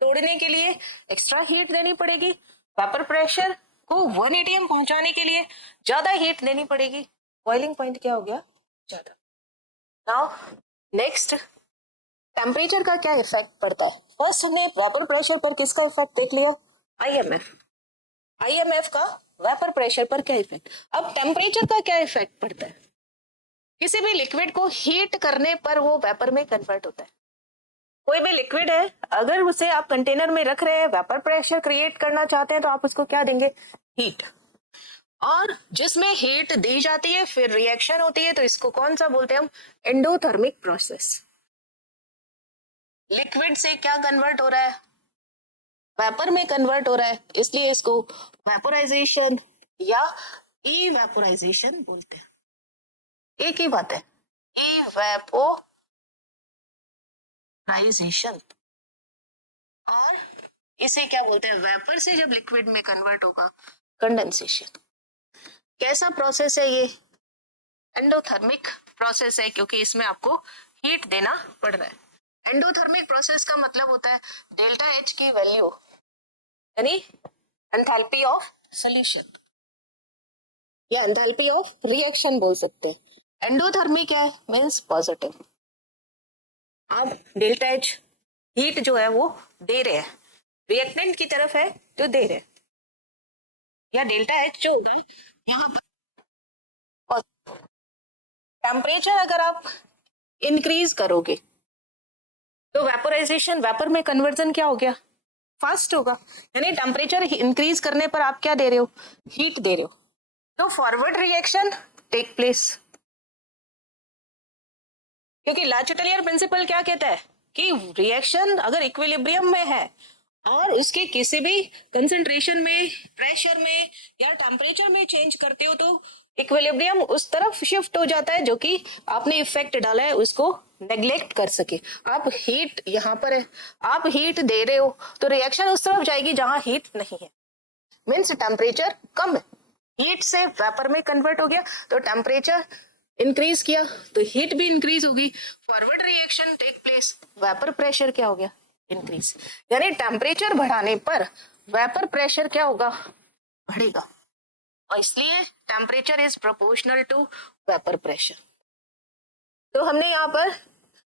तोड़ने के लिए एक्स्ट्रा हीट देनी पड़ेगी, वेपर प्रेशर को 1 atm पहुंचाने के लिए ज्यादा हीट देनी पड़ेगी, बॉइलिंग पॉइंट क्या हो गया? ज्यादा. नाउ नेक्स्ट, टेम्परेचर का क्या इफेक्ट पड़ता है? फर्स्ट हमने वेपर प्रेशर पर किसका इफेक्ट देख लिया? आईएमएफ का वेपर प्रेशर पर क्या इफेक्ट. अब टेम्परेचर का क्या इफेक्ट पड़ता है? किसी भी लिक्विड को हीट करने पर वो वेपर में कन्वर्ट होता है. कोई भी लिक्विड है, अगर उसे आप कंटेनर में रख रहे हैं, वेपर प्रेशर क्रिएट करना चाहते हैं, तो आप उसको क्या देंगे? हीट. और जिसमें हीट दी जाती है फिर रिएक्शन होती है, तो इसको कौन सा बोलते हैं हम? Endothermic process. लिक्विड से क्या कन्वर्ट हो रहा है? वेपर में कन्वर्ट हो रहा है, इसलिए इसको वेपोराइजेशन या इवेपोराइजेशन बोलते हैं. एक ही बात है, इवेपोराइजेशन. और इसे क्या बोलते हैं? वेपर से जब लिक्विड में कन्वर्ट होगा, कंडेंसेशन. कैसा प्रोसेस है ये? एंडोथर्मिक प्रोसेस है, क्योंकि इसमें आपको हीट देना पड़ रहा है. एंडोथर्मिक प्रोसेस का मतलब होता है डेल्टा एच की वैल्यू यानी एंथैल्पी ऑफ सॉल्यूशन या एंथैल्पी ऑफ रिएक्शन बोल सकते हैं. एंडोथर्मिक है मींस पॉजिटिव. आप डेल्टा एच हीट जो है वो दे रहे हैं, रिएक्टेंट की तरफ है तो दे रहे हैं, या डेल्टा एच जो होगा यहाँ पर. टेम्परेचर अगर आप इंक्रीज करोगे तो वेपोराइजेशन, वेपर में कन्वर्जन क्या हो गया? फास्ट होगा. यानी टेम्परेचर इंक्रीज करने पर आप क्या दे रहे हो? हीट दे रहे हो. तो फॉरवर्ड रिएक्शन टेक प्लेस. क्योंकि ला चाटलियर प्रिंसिपल क्या कहता है कि रिएक्शन अगर इक्विलिब्रियम में है और उसके किसी भी कंसंट्रेशन में, प्रेशर में या टेम्परेचर में चेंज करते हो तो इक्विलिब्रियम उस तरफ शिफ्ट हो जाता है जो कि आपने इफेक्ट डाला है उसको नेग्लेक्ट कर सके. आप हीट यहाँ पर है, आप हीट दे रहे हो तो रिएक्शन उस तरफ जाएगी जहां हीट नहीं है. मीन्स टेम्परेचर कम है, हीट से वेपर में कन्वर्ट हो गया, तो टेम्परेचर इंक्रीज किया तो हीट भी इंक्रीज होगी. Forward reaction take place, vapour pressure क्या हो गया? इंक्रीज. यानी टेम्परेचर बढ़ाने पर वेपर प्रेशर क्या होगा? बढ़ेगा. और इसलिए temperature is proportional to vapour pressure. तो हमने यहाँ पर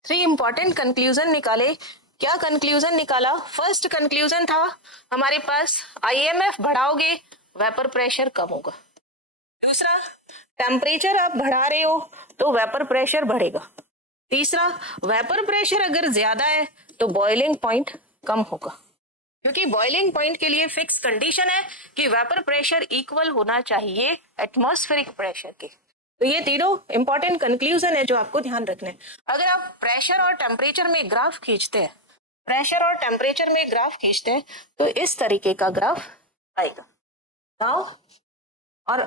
3 इंपॉर्टेंट कंक्लूजन निकाले. क्या कंक्लूजन निकाला? फर्स्ट कंक्लूजन था हमारे पास आईएमएफ बढ़ाओगे वेपर प्रेशर कम होगा. दूसरा, टेम्परेचर आप बढ़ा रहे हो तो वेपर प्रेशर बढ़ेगा. तीसरा, वेपर प्रेशर अगर ज्यादा है तो बॉइलिंग पॉइंट कम होगा, क्योंकि बॉइलिंग पॉइंट के लिए फिक्स कंडीशन है कि वेपर प्रेशर इक्वल होना चाहिए एटमॉस्फेरिक प्रेशर के. तो ये तीनों इंपॉर्टेंट कंक्लूजन है जो आपको ध्यान रखना है. अगर आप प्रेशर और टेम्परेचर में ग्राफ खींचते हैं, प्रेशर और टेम्परेचर में ग्राफ खींचते हैं तो इस तरीके का ग्राफ आएगा. नाउ और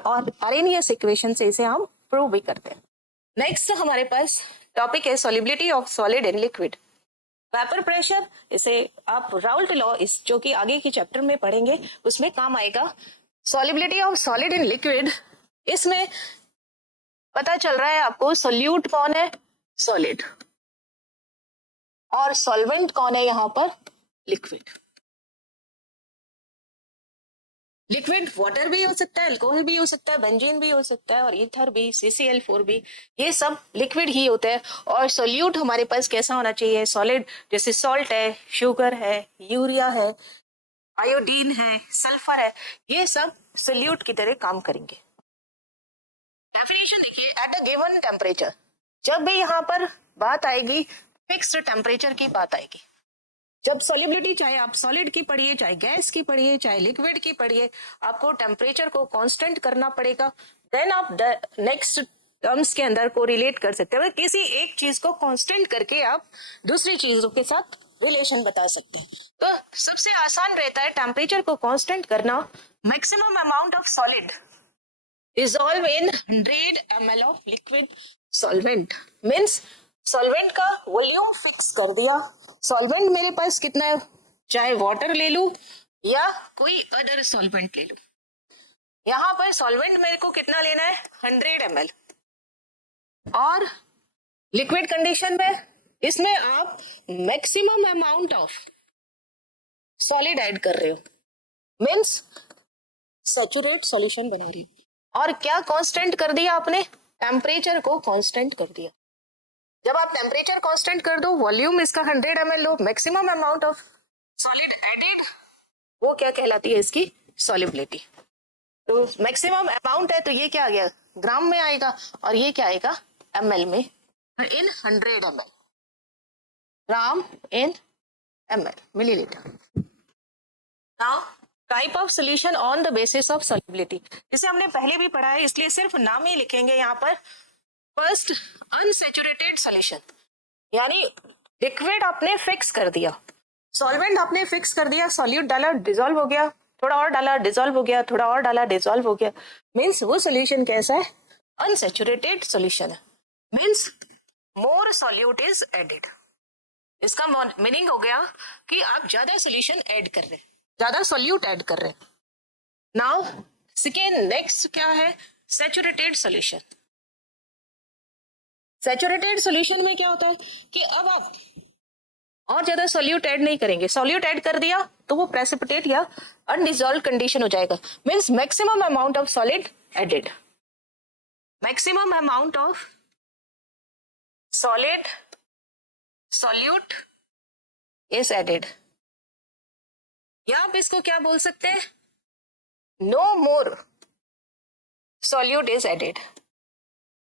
अरेनियस इक्वेशन से इसे हम प्रूव भी करते हैं. नेक्स्ट हमारे पास टॉपिक है solubility of solid in liquid. Vapour pressure, इसे आप राउल्ट लॉ इस जो कि आगे की चैप्टर में पढ़ेंगे उसमें काम आएगा. Solubility of solid in liquid, इसमें पता चल रहा है आपको सोल्यूट कौन है? सॉलिड. और सॉल्वेंट कौन है यहाँ पर? लिक्विड. लिक्विड वाटर भी हो सकता है, अल्कोहल भी हो सकता है, बेंजीन भी हो सकता है और ईथर भी, CCl4 भी, ये सब लिक्विड ही होते हैं. और सोल्यूट हमारे पास कैसा होना चाहिए? सॉलिड. जैसे सॉल्ट है, शुगर है, यूरिया है, आयोडीन है, सल्फर है, ये सब सोल्यूट की तरह काम करेंगे. डेफिनेशन देखिए, एट अ गिवन टेम्परेचर. जब भी यहाँ पर बात आएगी फिक्स्ड टेम्परेचर की बात आएगी. जब सॉल्युबिलिटी चाहे आप सॉलिड की पढ़िए, चाहे गैस की पढ़िए, चाहे लिक्विड की पढ़िए, आपको टेम्परेचर को कांस्टेंट करना पड़ेगा. देन आप नेक्स्ट टर्म्स के अंदर को रिलेट कर सकते हैं. किसी एक चीज को कांस्टेंट करके आप दूसरी चीजों के साथ रिलेशन बता सकते हैं. तो सबसे आसान रहता है टेम्परेचर को कांस्टेंट करना. Maximum amount of solid dissolve in 100 ml of liquid solvent. Means solvent का वॉल्यूम फिक्स कर दिया. सॉल्वेंट मेरे पास कितना है, चाहे वाटर ले लूं या कोई अदर सॉल्वेंट ले लूं. यहाँ पर सॉल्वेंट मेरे को कितना लेना है? 100 ml. और लिक्विड कंडीशन में इसमें आप maximum amount of solid add कर रहे हो, मीन्स सैचुरेट सॉल्यूशन बना रही हो। और क्या कांस्टेंट कर दिया आपने? टेम्परेचर को कांस्टेंट कर दिया। जब आप टेम्परेचर कांस्टेंट कर दो, वॉल्यूम इसका 100 ml लो, maximum amount of solid added, वो क्या कहलाती है? इसकी सॉल्युबिलिटी। तो मैक्सिमम अमाउंट है तो ये क्या आ गया? ग्राम में आएगा, और ये क्या आएगा? ml में, इन 100 ml, gram in ml, millilitre. Now type of solution on the basis of solubility, इसे हमने पहले भी पढ़ा है, इसलिए सिर्फ नाम ही लिखेंगे यहाँ पर। फर्स्ट, अनसैचुरेटेड सॉल्यूशन, यानी लिक्विड आपने फिक्स कर दिया, सॉल्वेंट आपने फिक्स कर दिया, सॉल्यूट डाला, डिसॉल्व हो गया, थोड़ा और डाला, डिसॉल्व हो गया, थोड़ा और डाला, डिसॉल्व हो गया, मीन्स वो सॉल्यूशन कैसा है? अनसैचुरेटेड सॉल्यूशन है, means more solute is added. इसका मीनिंग हो गया कि आप ज्यादा सॉल्यूशन ऐड कर रहे हैं, ज्यादा सॉल्यूट ऐड कर रहे हैं। नाउ सेकेंड, नेक्स्ट क्या है? Saturated solution. सैचुरेटेड सॉल्यूशन में क्या होता है कि अब आप और ज्यादा सॉल्यूट ऐड नहीं करेंगे, सॉल्यूट ऐड कर दिया तो वो प्रेसिपिटेट या अनडिसॉल्व कंडीशन हो जाएगा, means maximum amount of solid added, maximum amount of solid solute is added, या आप इसको क्या बोल सकते हैं? No more solute is added,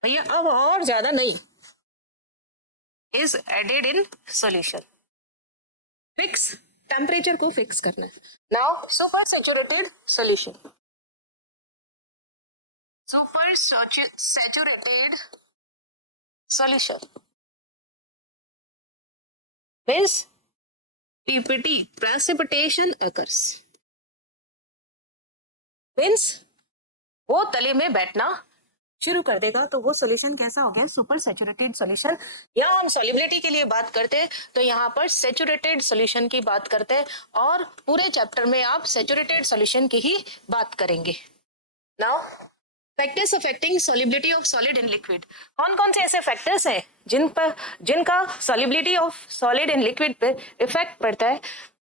भैया अब और ज्यादा नहीं, is added in solution. Fix, temperature को फिक्स करना है। Now super saturated solution, super saturated solution means PPT, precipitation occurs, means वो तले में बैठना शुरू कर देगा, तो वो सॉल्यूशन कैसा हो गया? Super saturated solution. या हम सॉल्युबिलिटी के लिए बात करते हैं तो यहाँ पर सैचुरेटेड सॉल्यूशन की बात करते हैं, और पूरे चैप्टर में आप सैचुरेटेड सॉल्यूशन की ही बात करेंगे। Now factors affecting solubility of solid in liquid, कौन कौन से ऐसे फैक्टर्स हैं जिनका solubility of solid in liquid पे इफेक्ट पड़ता है?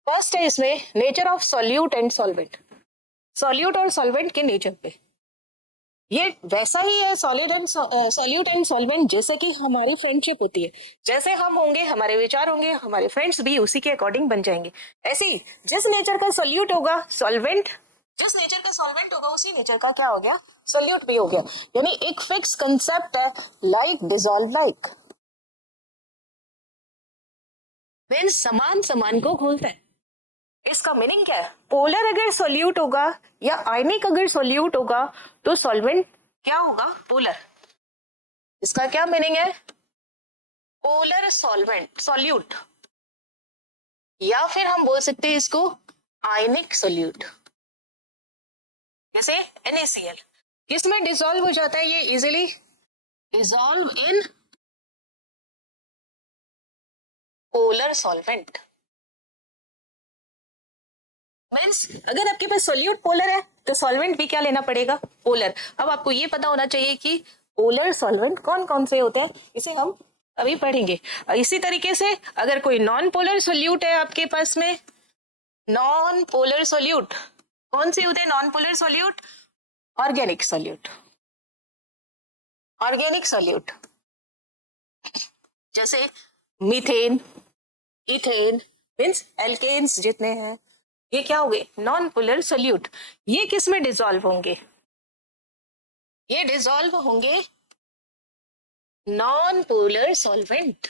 फर्स्ट है इसमें nature of solute and solvent, solute और सॉल्वेंट के नेचर पे। ये वैसा ही है सॉल्यूट एंड सॉल्वेंट जैसे कि हमारी फ्रेंडशिप होती है, जैसे हम होंगे हमारे विचार होंगे, हमारे फ्रेंड्स भी उसी के अकॉर्डिंग बन जाएंगे। ऐसे ही जिस नेचर का सॉल्यूट होगा सॉल्वेंट, जिस नेचर का सॉल्वेंट होगा उसी नेचर का क्या हो गया? सॉल्यूट भी हो गया। यानी एक फिक्स कंसेप्ट है, लाइक डिसॉल्व लाइक, मींस समान समान को घोलता है। इसका मीनिंग क्या है? पोलर अगर सॉल्यूट होगा या आयनिक अगर सॉल्यूट होगा तो सॉल्वेंट क्या होगा? पोलर। इसका क्या मीनिंग है? पोलर सॉल्वेंट सॉल्यूट, या फिर हम बोल सकते हैं इसको आयनिक सॉल्यूट, जैसे NaCl, किसमें डिसॉल्व हो जाता है? ये easily dissolve in polar solvent. Means अगर आपके पास सॉल्यूट पोलर है तो सॉल्वेंट भी क्या लेना पड़ेगा? पोलर। अब आपको ये पता होना चाहिए कि पोलर सॉल्वेंट कौन कौन से होते हैं, इसे हम अभी पढ़ेंगे। इसी तरीके से अगर कोई नॉन पोलर सॉल्यूट है आपके पास में, नॉन पोलर सॉल्यूट कौन से होते हैं? Non polar solute organic solute, organic solute जैसे मीथेन, इथेन, मीन्स एल्केन्स जितने हैं, ये क्या हो गए? Non polar solute. ये किस में डिसॉल्व होंगे? ये डिसॉल्व होंगे नॉन पोलर सॉल्वेंट।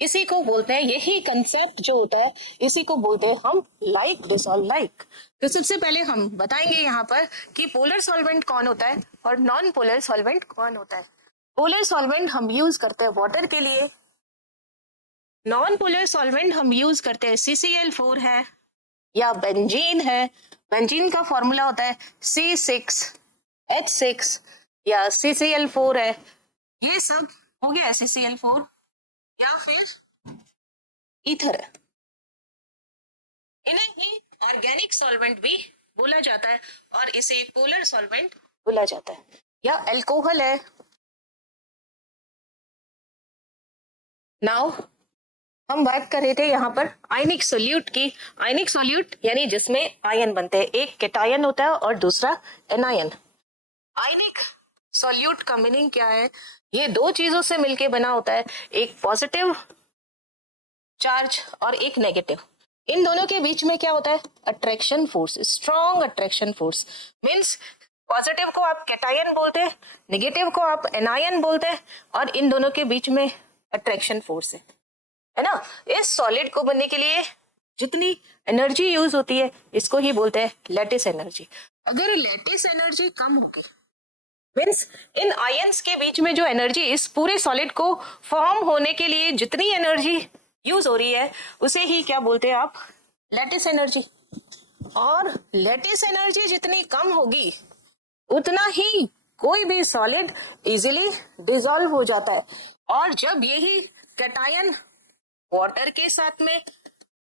इसी को बोलते हैं, यही कंसेप्ट जो होता है इसी को बोलते हैं हम लाइक डिसॉल्व लाइक। तो सबसे पहले हम बताएंगे यहाँ पर कि पोलर सॉल्वेंट कौन होता है और नॉन पोलर सॉल्वेंट कौन होता है। पोलर सॉल्वेंट हम यूज करते हैं वाटर के लिए, नॉन पोलर सॉल्वेंट हम यूज करते हैं CCl4 है या बेंजीन है। बेंजीन का फॉर्मूला होता है C6H6 या CCl4 है। ये सब हो गया CCl4, या फिर ईथर है। इन्हें ही ऑर्गेनिक सॉल्वेंट भी बोला जाता है और इसे पोलर सॉल्वेंट बोला जाता है। या अल्कोहल है। नाउ हम बात कर रहे थे यहाँ पर आयनिक सोल्यूट की। आयनिक सोल्यूट यानी जिसमें आयन बनते हैं, एक कैटायन होता है और दूसरा एनायन। आयनिक सोल्यूट का मीनिंग क्या है? ये दो चीजों से मिलके बना होता है, एक पॉजिटिव चार्ज और एक नेगेटिव। इन दोनों के बीच में क्या होता है? Attraction force, strong attraction force. Means positive को आप कैटायन बोलते हैं, नेगेटिव को आप एनायन बोलते हैं, और इन दोनों के बीच में अट्रैक्शन फोर्स है ना। इस सॉलिड को बनने के लिए जितनी एनर्जी यूज होती है इसको ही बोलते हैं लैटिस एनर्जी। अगर लैटिस एनर्जी कम होगी, मीन्स इन आयंस के बीच में जो एनर्जी, इस पूरे सॉलिड को फॉर्म होने के लिए जितनी एनर्जी यूज हो रही है उसे ही क्या बोलते हैं आप? Lattice energy. और लैटिस एनर्जी जितनी कम होगी उतना ही कोई भी सॉलिड इजीली डिसॉल्व हो जाता है। और जब यही कैटायन वाटर के साथ में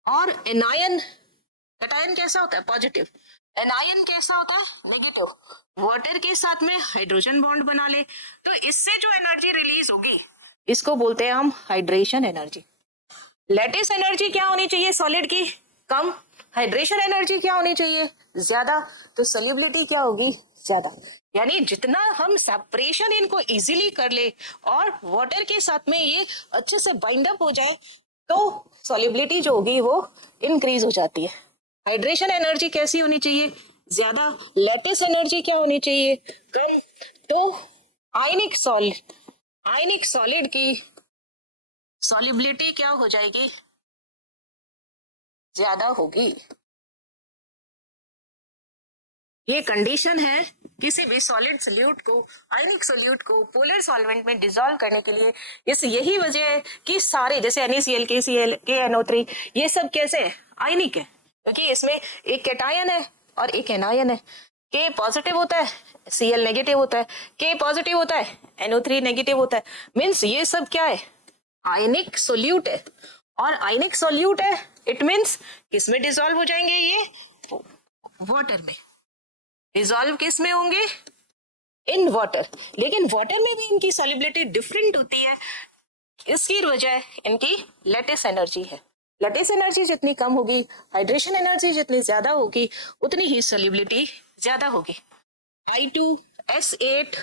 और एनायन, कैटायन कैसा होता है? पॉजिटिव। एनायन कैसा होता है? नेगेटिव। वाटर के साथ में हाइड्रोजन बॉन्ड बना ले तो इससे जो एनर्जी रिलीज होगी इसको बोलते हैं हम हाइड्रेशन एनर्जी। लैटिस एनर्जी क्या होनी चाहिए सॉलिड की? कम। हाइड्रेशन एनर्जी क्या होनी चाहिए? ज्यादा। तो सोल्यूबिलिटी क्या होगी? ज्यादा। यानी जितना हम सेपरेशन इनको इजीली कर ले और वाटर के साथ में ये अच्छे से बाइंड अप हो जाए तो सोल्यूबिलिटी जो होगी वो इंक्रीज हो जाती है। हाइड्रेशन एनर्जी कैसी होनी चाहिए? ज्यादा। लैटिस एनर्जी क्या होनी चाहिए? कम। तो आयनिक सॉलिड की सॉल्युबिलिटी क्या हो जाएगी? ज्यादा होगी। ये कंडीशन है किसी भी सॉलिड सोल्यूट को, आयनिक सोल्यूट को पोलर सॉल्वेंट में डिसॉल्व करने के लिए। इस यही वजह है कि सारे जैसे NaCl, KCl, KNO3 ये सब कैसे है? आयनिक है, क्योंकि इसमें एक कैटायन है और एक एनायन है। K पॉजिटिव होता है, Cl नेगेटिव होता है, K पॉजिटिव होता है, NO3 नेगेटिव होता है। मीन्स ये सब क्या है? आयनिक सोल्यूट है। और आयनिक सोल्यूट है इट मीन्स किसमें डिसॉल्व हो जाएंगे? ये वाटर में। डिसॉल्व किस में होंगे? In water. लेकिन वाटर में भी इनकी सॉल्युबिलिटी डिफरेंट होती है। इसकी वजह इनकी लैटिस एनर्जी है। लैटिस एनर्जी जितनी कम होगी, हाइड्रेशन एनर्जी जितनी ज्यादा होगी, उतनी ही सॉल्युबिलिटी ज्यादा होगी। I2S8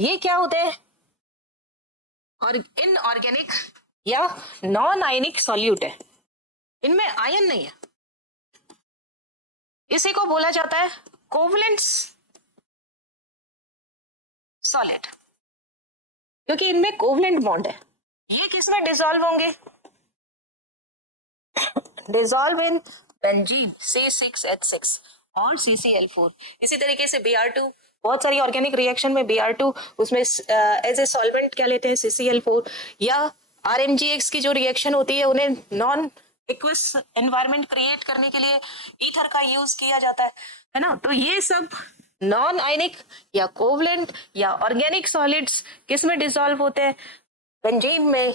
ये क्या होते हैं? और इनऑर्गेनिक या नॉन आयनिक सॉल्यूट है, इनमें आयन नहीं है। इसी को बोला जाता है कोवलेंट सॉलिड, क्योंकि इनमें कोवलेंट बॉन्ड है। ये किसमें डिसॉल्व होंगे? डिसॉल्व इन बेंजीन C6H6 और CCl4। इसी तरीके से Br2, बहुत सारी ऑर्गेनिक रिएक्शन में Br2 उसमें एज ए सॉल्वेंट क्या लेते हैं? CCl4। या RMGX की जो रिएक्शन होती है उन्हें नॉन एक्वस एनवायरनमेंट क्रिएट करने के लिए ईथर का यूज किया जाता है ना। तो ये सब नॉन आयनिक या कोवलेंट या ऑर्गेनिक सॉलिड्स किस में डिसॉल्व होते हैं? बेंजीन में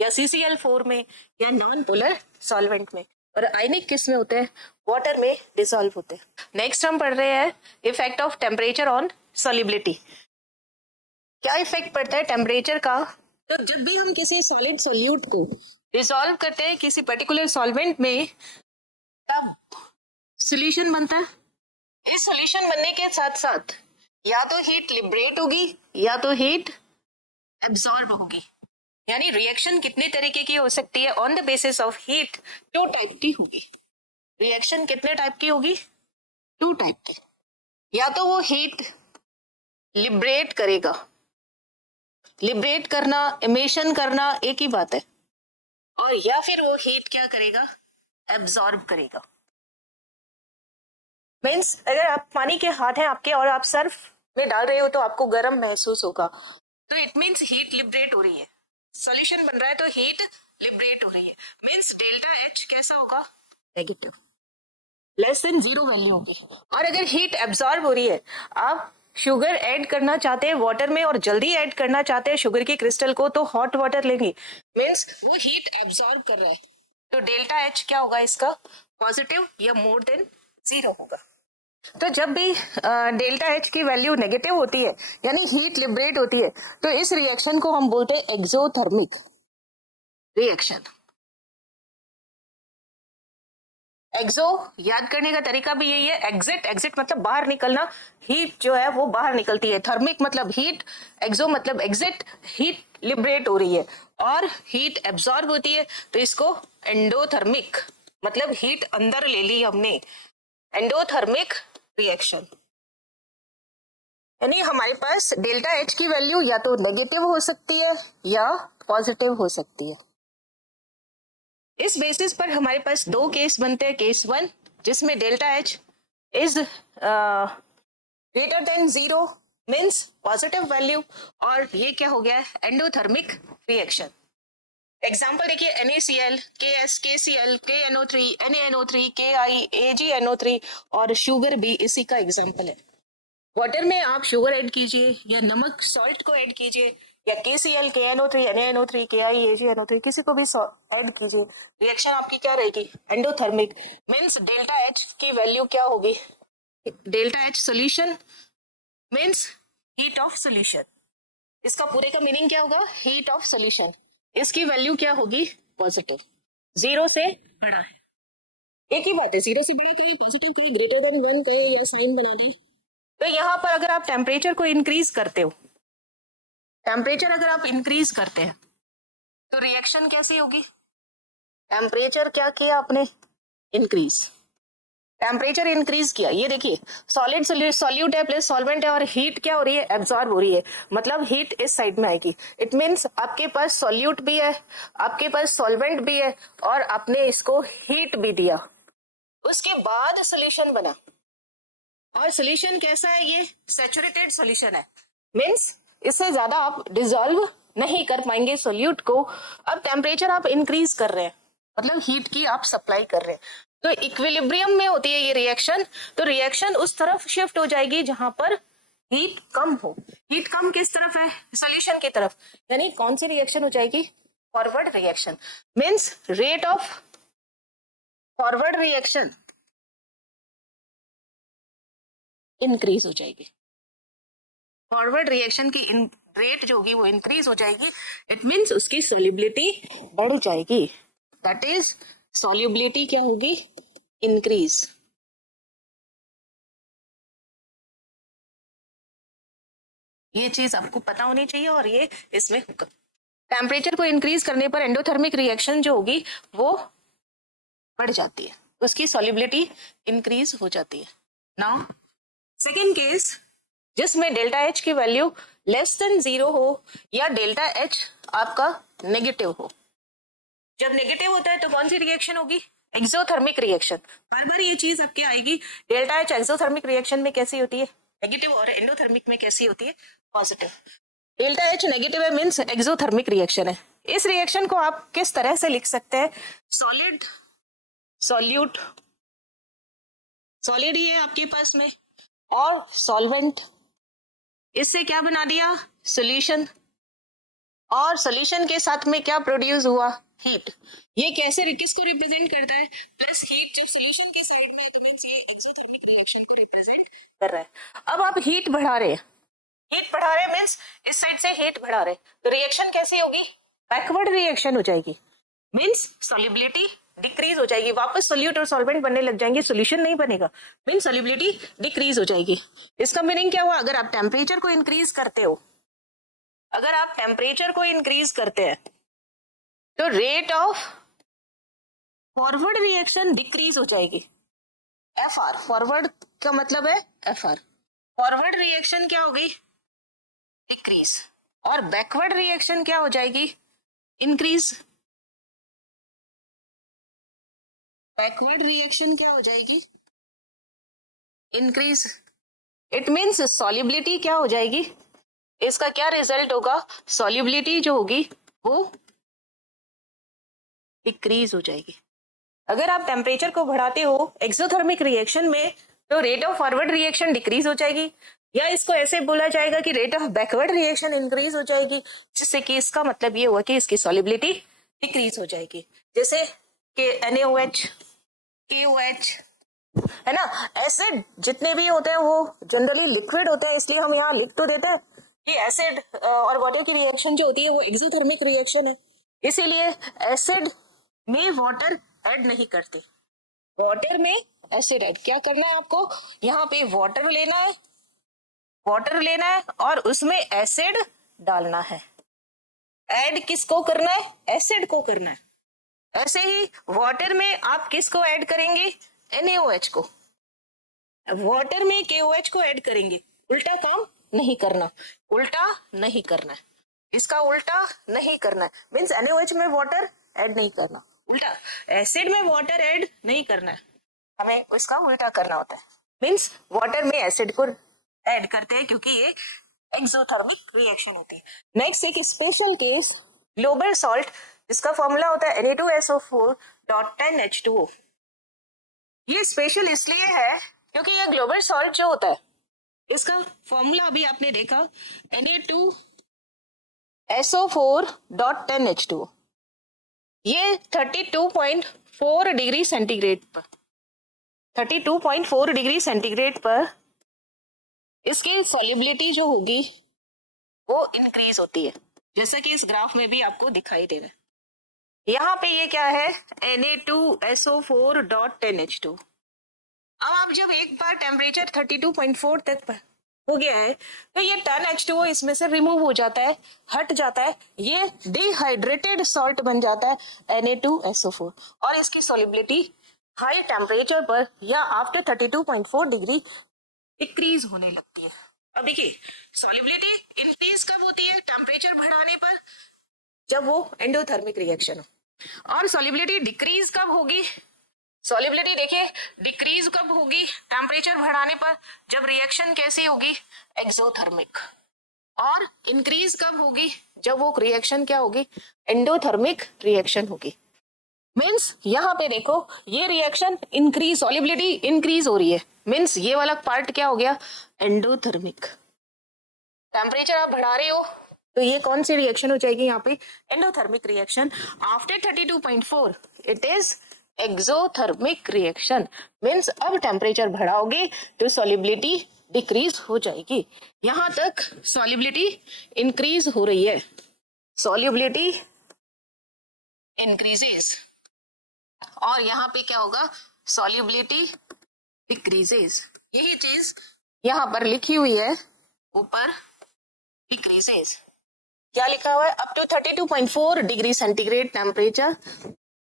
या CCl4 में या नॉन पोलर सॉल्वेंट में। और आयनिक किस में होते हैं? वाटर में डिसॉल्व होते हैं। नेक्स्ट हम पढ़ रहे हैं effect of temperature on solubility. क्या इफेक्ट पड़ता है टेम्परेचर का? तो जब भी हम किसी सॉलिड सोल्यूट को डिसॉल्व करते हैं किसी पर्टिकुलर सॉल्वेंट में, तब सॉल्यूशन बनता है। इस सॉल्यूशन बनने के साथ साथ या तो हीट लिबरेट होगी या तो हीट एब्जॉर्ब होगी। यानी रिएक्शन कितने तरीके की हो सकती है? On the basis of heat 2 type की होगी। रिएक्शन कितने टाइप की होगी? 2 टाइप की। या तो वो हीट लिबरेट करेगा, लिबरेट करना, एमिशन करना एक ही बात है, और या फिर वो हीट क्या करेगा? एब्जॉर्ब करेगा। मीन्स अगर आप पानी के हाथ हैं आपके और आप सर्फ में डाल रहे हो तो आपको गर्म महसूस होगा, तो इट मीन्स हीट लिबरेट हो रही है। सॉल्यूशन बन रहा है तो हीट लिबरेट हो रही है। मीन्स डेल्टा H कैसा होगा? नेगेटिव, लेस देन 0 वैल्यू होगी। और अगर हीट एब्जॉर्ब हो रही है, आप शुगर ऐड करना चाहते हैं वाटर में और जल्दी ऐड करना चाहते हैं शुगर की क्रिस्टल को, तो हॉट वाटर लेंगे। मीन्स वो हीट एब्जॉर्ब कर रहा है, तो डेल्टा H क्या होगा इसका? पॉजिटिव या मोर देन 0 होगा। तो जब भी डेल्टा एच की वैल्यू नेगेटिव होती है यानी हीट लिबरेट होती है तो इस रिएक्शन को हम बोलते हैं एक्सोथर्मिक रिएक्शन। एक्सो याद करने का तरीका भी यही है, एग्जिट, एग्जिट मतलब बाहर निकलना, हीट जो है वो बाहर निकलती है, थर्मिक मतलब हीट, एक्सो मतलब एग्जिट, हीट लिबरेट हो रही है और हीट एब्जॉर्ब होती है तो इसको एंडोथर्मिक मतलब हीट अंदर ले ली हमने, एंडोथर्मिक रिएक्शन। यानी हमारे पास डेल्टा एच की वैल्यू या तो नेगेटिव हो सकती है या पॉजिटिव हो सकती है। इस बेसिस पर हमारे पास दो केस बनते हैं, केस वन जिसमें delta H is greater than 0 means positive value, और ये क्या हो गया, एंडोथर्मिक रिएक्शन। एग्जाम्पल देखिए, NaCl, KS, KCl, KNO3, NaNO3, KI, AgNO3 और शुगर भी इसी का एग्जाम्पल है। वाटर में आप शुगर ऐड कीजिए या नमक सॉल्ट को ऐड कीजिए या KCl, KNO3, NaNO3, KI, AgNO3 किसी को भी ऐड कीजिए, रिएक्शन आपकी क्या रहेगी, एंडोथर्मिक। मीन्स डेल्टा एच की वैल्यू क्या होगी, delta H solution means heat of solution. इसका पूरे का मीनिंग क्या होगा, हीट ऑफ सोल्यूशन। इसकी वैल्यू क्या होगी, पॉजिटिव, 0 से बड़ा है। एक ही बात है, 0 से बड़ा कहीं पॉजिटिव कहीं ग्रेटर देन 1 कहे या साइन बना दी। तो यहाँ पर अगर आप टेम्परेचर को इंक्रीज करते हो, टेम्परेचर अगर आप इंक्रीज करते हैं तो रिएक्शन कैसी होगी, टेम्परेचर क्या किया आपने, इंक्रीज, टेम्परेचर इंक्रीज किया, ये देखिए सॉलिड सॉल्यूट है प्लस सॉल्वेंट है और हीट क्या हो रही है, एब्जॉर्ब हो रही है, मतलब हीट इस साइड में आएगी। इट मीन्स आपके पास सॉल्यूट भी है, आपके पास सॉल्वेंट भी है और आपने इसको हीट भी दिया, उसके बाद सोल्यूशन बना। और सोल्यूशन कैसा है, ये सैचुरेटेड सोल्यूशन है, मीन्स इससे ज्यादा आप डिसॉल्व नहीं कर पाएंगे सोल्यूट को। अब टेम्परेचर आप इंक्रीज कर रहे हैं मतलब हीट की आप सप्लाई कर रहे हैं, तो इक्विलिब्रियम में होती है ये रिएक्शन, तो रिएक्शन उस तरफ शिफ्ट हो जाएगी जहां पर हीट कम हो। हीट कम किस तरफ है, सोल्यूशन की तरफ, यानी कौन सी रिएक्शन हो जाएगी, forward reaction. Means rate of forward reaction increase हो जाएगी, फॉरवर्ड रिएक्शन की रेट जो होगी वो इंक्रीज हो जाएगी। इट मीन्स उसकी सॉल्युबिलिटी बढ़ जाएगी, दैट इज सॉल्युबिलिटी क्या होगी, इंक्रीज। ये चीज आपको पता होनी चाहिए और ये इसमें होगा। टेम्परेचर को इंक्रीज करने पर एंडोथर्मिक रिएक्शन जो होगी वो बढ़ जाती है, उसकी सॉल्युबिलिटी इंक्रीज हो जाती है। नाउ सेकेंड केस जिसमें डेल्टा एच की वैल्यू लेस देन 0 हो या डेल्टा एच आपका नेगेटिव हो। जब नेगेटिव होता है तो कौन सी रिएक्शन होगी, एक्सोथर्मिक रिएक्शन। बार बार ये चीज आपके आएगी, डेल्टा एच एक्सोथर्मिक रिएक्शन में कैसी होती है, नेगेटिव, और एंडोथर्मिक में कैसी होती है, पॉजिटिव। डेल्टा एच नेगेटिव है मीन्स एक्सोथर्मिक रिएक्शन है। इस रिएक्शन को आप किस तरह से लिख सकते हैं, सॉलिड सॉल्यूट, सॉलिड ही है आपके पास में, और सॉल्वेंट, इससे क्या बना दिया, सॉल्यूशन, और सॉल्यूशन के साथ में क्या प्रोड्यूस हुआ, हीट। ये कैसे किसको रिप्रेजेंट करता है, प्लस हीट जब सॉल्यूशन की साइड में है तो मींस ये एक्सोथर्मिक रिएक्शन को रिप्रेजेंट कर रहा है। अब आप हीट बढ़ा रहे हैं, हीट बढ़ा रहे मींस इस साइड से हीट बढ़ा रहे, तो रिएक्शन कैसी होगी, बैकवर्ड रिएक्शन हो जाएगी, मींस सॉल्युबिलिटी डिक्रीज हो जाएगी, वापस सोल्यूट और सॉल्वेंट बनने लग जाएंगे, सोल्यूशन नहीं बनेगा, मींस सॉल्युबिलिटी डिक्रीज हो जाएगी। इसका मीनिंग क्या हुआ, अगर आप टेम्परेचर को इंक्रीज करते हो, अगर आप टेम्परेचर को इंक्रीज करते हैं तो rate of forward reaction decrease हो जाएगी। FR फॉरवर्ड का मतलब है FR, फॉरवर्ड रिएक्शन क्या होगी, डिक्रीज, और बैकवर्ड रिएक्शन क्या हो जाएगी, इंक्रीज। बैकवर्ड रिएक्शन क्या हो जाएगी, इंक्रीज। इट मीन्स सॉल्युबिलिटी क्या हो जाएगी, इसका क्या रिजल्ट होगा, सॉल्युबिलिटी जो होगी वो डिक्रीज हो जाएगी। अगर आप टेम्परेचर को बढ़ाते हो एक्सोथर्मिक रिएक्शन में तो rate of forward reaction decrease हो जाएगी, या इसको ऐसे बोला जाएगा कि rate of backward reaction increase हो जाएगी, जिससे कि इसका मतलब ये हुआ कि इसकी सॉल्युबिलिटी डिक्रीज हो जाएगी। जैसे कि NaOH, KOH, है ना। एसिड जितने भी होते हैं वो जनरली लिक्विड होते हैं, इसलिए हम यहाँ लिख तो देते हैं कि एसिड और वाटर की रिएक्शन जो होती है वो एक्सोथर्मिक रिएक्शन है, इसीलिए एसिड में वाटर ऐड नहीं करते। वाटर में एसिड ऐड क्या करना है आपको, यहाँ पे वाटर लेना है और उसमें एसिड डालना है। ऐड किसको करना है, एसिड को करना है। ऐसे ही वाटर में आप किसको ऐड करेंगे, NaOH को। वाटर में KOH को ऐड करेंगे, उल्टा काम नहीं करना, इसका उल्टा नहीं करना है। मीन्स NaOH में वाटर ऐड नहीं करना, उल्टा एसिड में वाटर ऐड नहीं करना है, हमें इसका उल्टा करना होता है। मीन्स वाटर में एसिड को ऐड करते हैं क्योंकि ये एक्सोथर्मिक रिएक्शन होती है। नेक्स्ट एक स्पेशल केस ग्लोबल सॉल्ट, इसका फॉर्मूला होता है Na2SO4.10H2O। ये स्पेशल इसलिए है क्योंकि ये ग्लोबल सॉल्ट जो होता है इसका फॉर्मूला अभी आपने देखा Na2SO4.10H2O। ये 32.4 डिग्री सेंटीग्रेड पर इसकी सॉल्युबिलिटी जो होगी वो इंक्रीज होती है, जैसा कि इस ग्राफ में भी आपको दिखाई दे रहा है। यहाँ पे ये क्या है, Na2SO4.10H2। अब आप जब एक बार टेम्परेचर 32.4 तक हो गया है तो ये 10H2O इसमें से रिमूव हो जाता है, हट जाता है, ये डिहाइड्रेटेड सॉल्ट बन जाता है Na2SO4 और इसकी सॉल्युबिलिटी हाई टेम्परेचर पर या आफ्टर 32.4 डिग्री डिक्रीज होने लगती है। अब देखिए सॉल्युबिलिटी इंक्रीज कब होती है, टेम्परेचर बढ़ाने पर, जब वो एंडोथर्मिक रिएक्शन हो। और सॉल्युबिलिटी डिक्रीज कब होगी, सॉल्युबिलिटी देखिए डिक्रीज कब होगी, टेम्परेचर बढ़ाने पर, जब रिएक्शन कैसी होगी, एक्सोथर्मिक। और इंक्रीज कब होगी, जब वो रिएक्शन क्या होगी, एंडोथर्मिक रिएक्शन होगी। मीन्स यहाँ पे देखो ये रिएक्शन इंक्रीज, सॉल्युबिलिटी इंक्रीज हो रही है, मीन्स ये वाला पार्ट क्या हो गया, एंडोथर्मिक। टेम्परेचर आप बढ़ा रहे हो तो ये कौन सी रिएक्शन हो जाएगी यहाँ पे, endothermic reaction. After 32.4 it is exothermic reaction. Means अब टेम्परेचर बढ़ाओगे तो सॉल्युबिलिटी डिक्रीज हो जाएगी। यहाँ तक सॉल्युबिलिटी इंक्रीज हो रही है, सॉल्युबिलिटी इंक्रीजेस, और यहाँ पे क्या होगा, सॉल्युबिलिटी डिक्रीजेस। यही चीज यहाँ पर लिखी हुई है ऊपर, डिक्रीजेस। क्या लिखा हुआ है, up to 32.4 degree centigrade temperature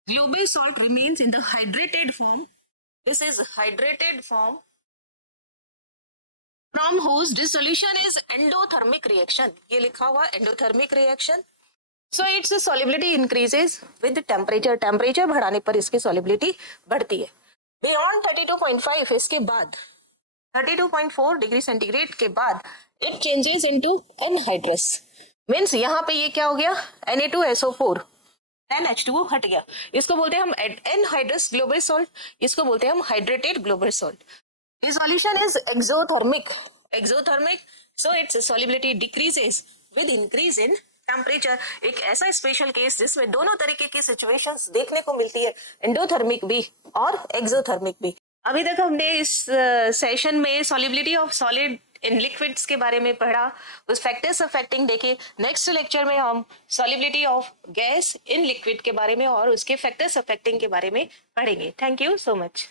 global salt remains in the hydrated form. This is hydrated form from whose dissolution is endothermic reaction. ये लिखा हुआ endothermic reaction. So its solubility increases with temperature. Temperature बढ़ाने पर इसकी solubility बढ़ती है। Beyond 32.5 इसके बाद 32.4 डिग्री सेंटीग्रेड के बाद it changes into anhydrous. Means यहाँ पे ये क्या हो गया, Na2SO4 NH2O हट गया, इसको बोलते हैं हम एनहाइड्रस ग्लोबल सॉल्ट, इसको बोलते हैं हम hydrated global salt. This solution is exothermic so it's solubility decreases with increase in temperature. एक ऐसा स्पेशल केस जिसमें दोनों तरीके की सिचुएशंस देखने को मिलती है, एंडोथर्मिक भी और एक्सोथर्मिक भी। अभी तक हमने इस सेशन में solubility of solid in liquids के बारे में पढ़ा, उस फैक्टर्स अफेक्टिंग देखे। नेक्स्ट लेक्चर में हम solubility of gas in liquid के बारे में और उसके फैक्टर्स अफेक्टिंग के बारे में पढ़ेंगे। Thank you so much.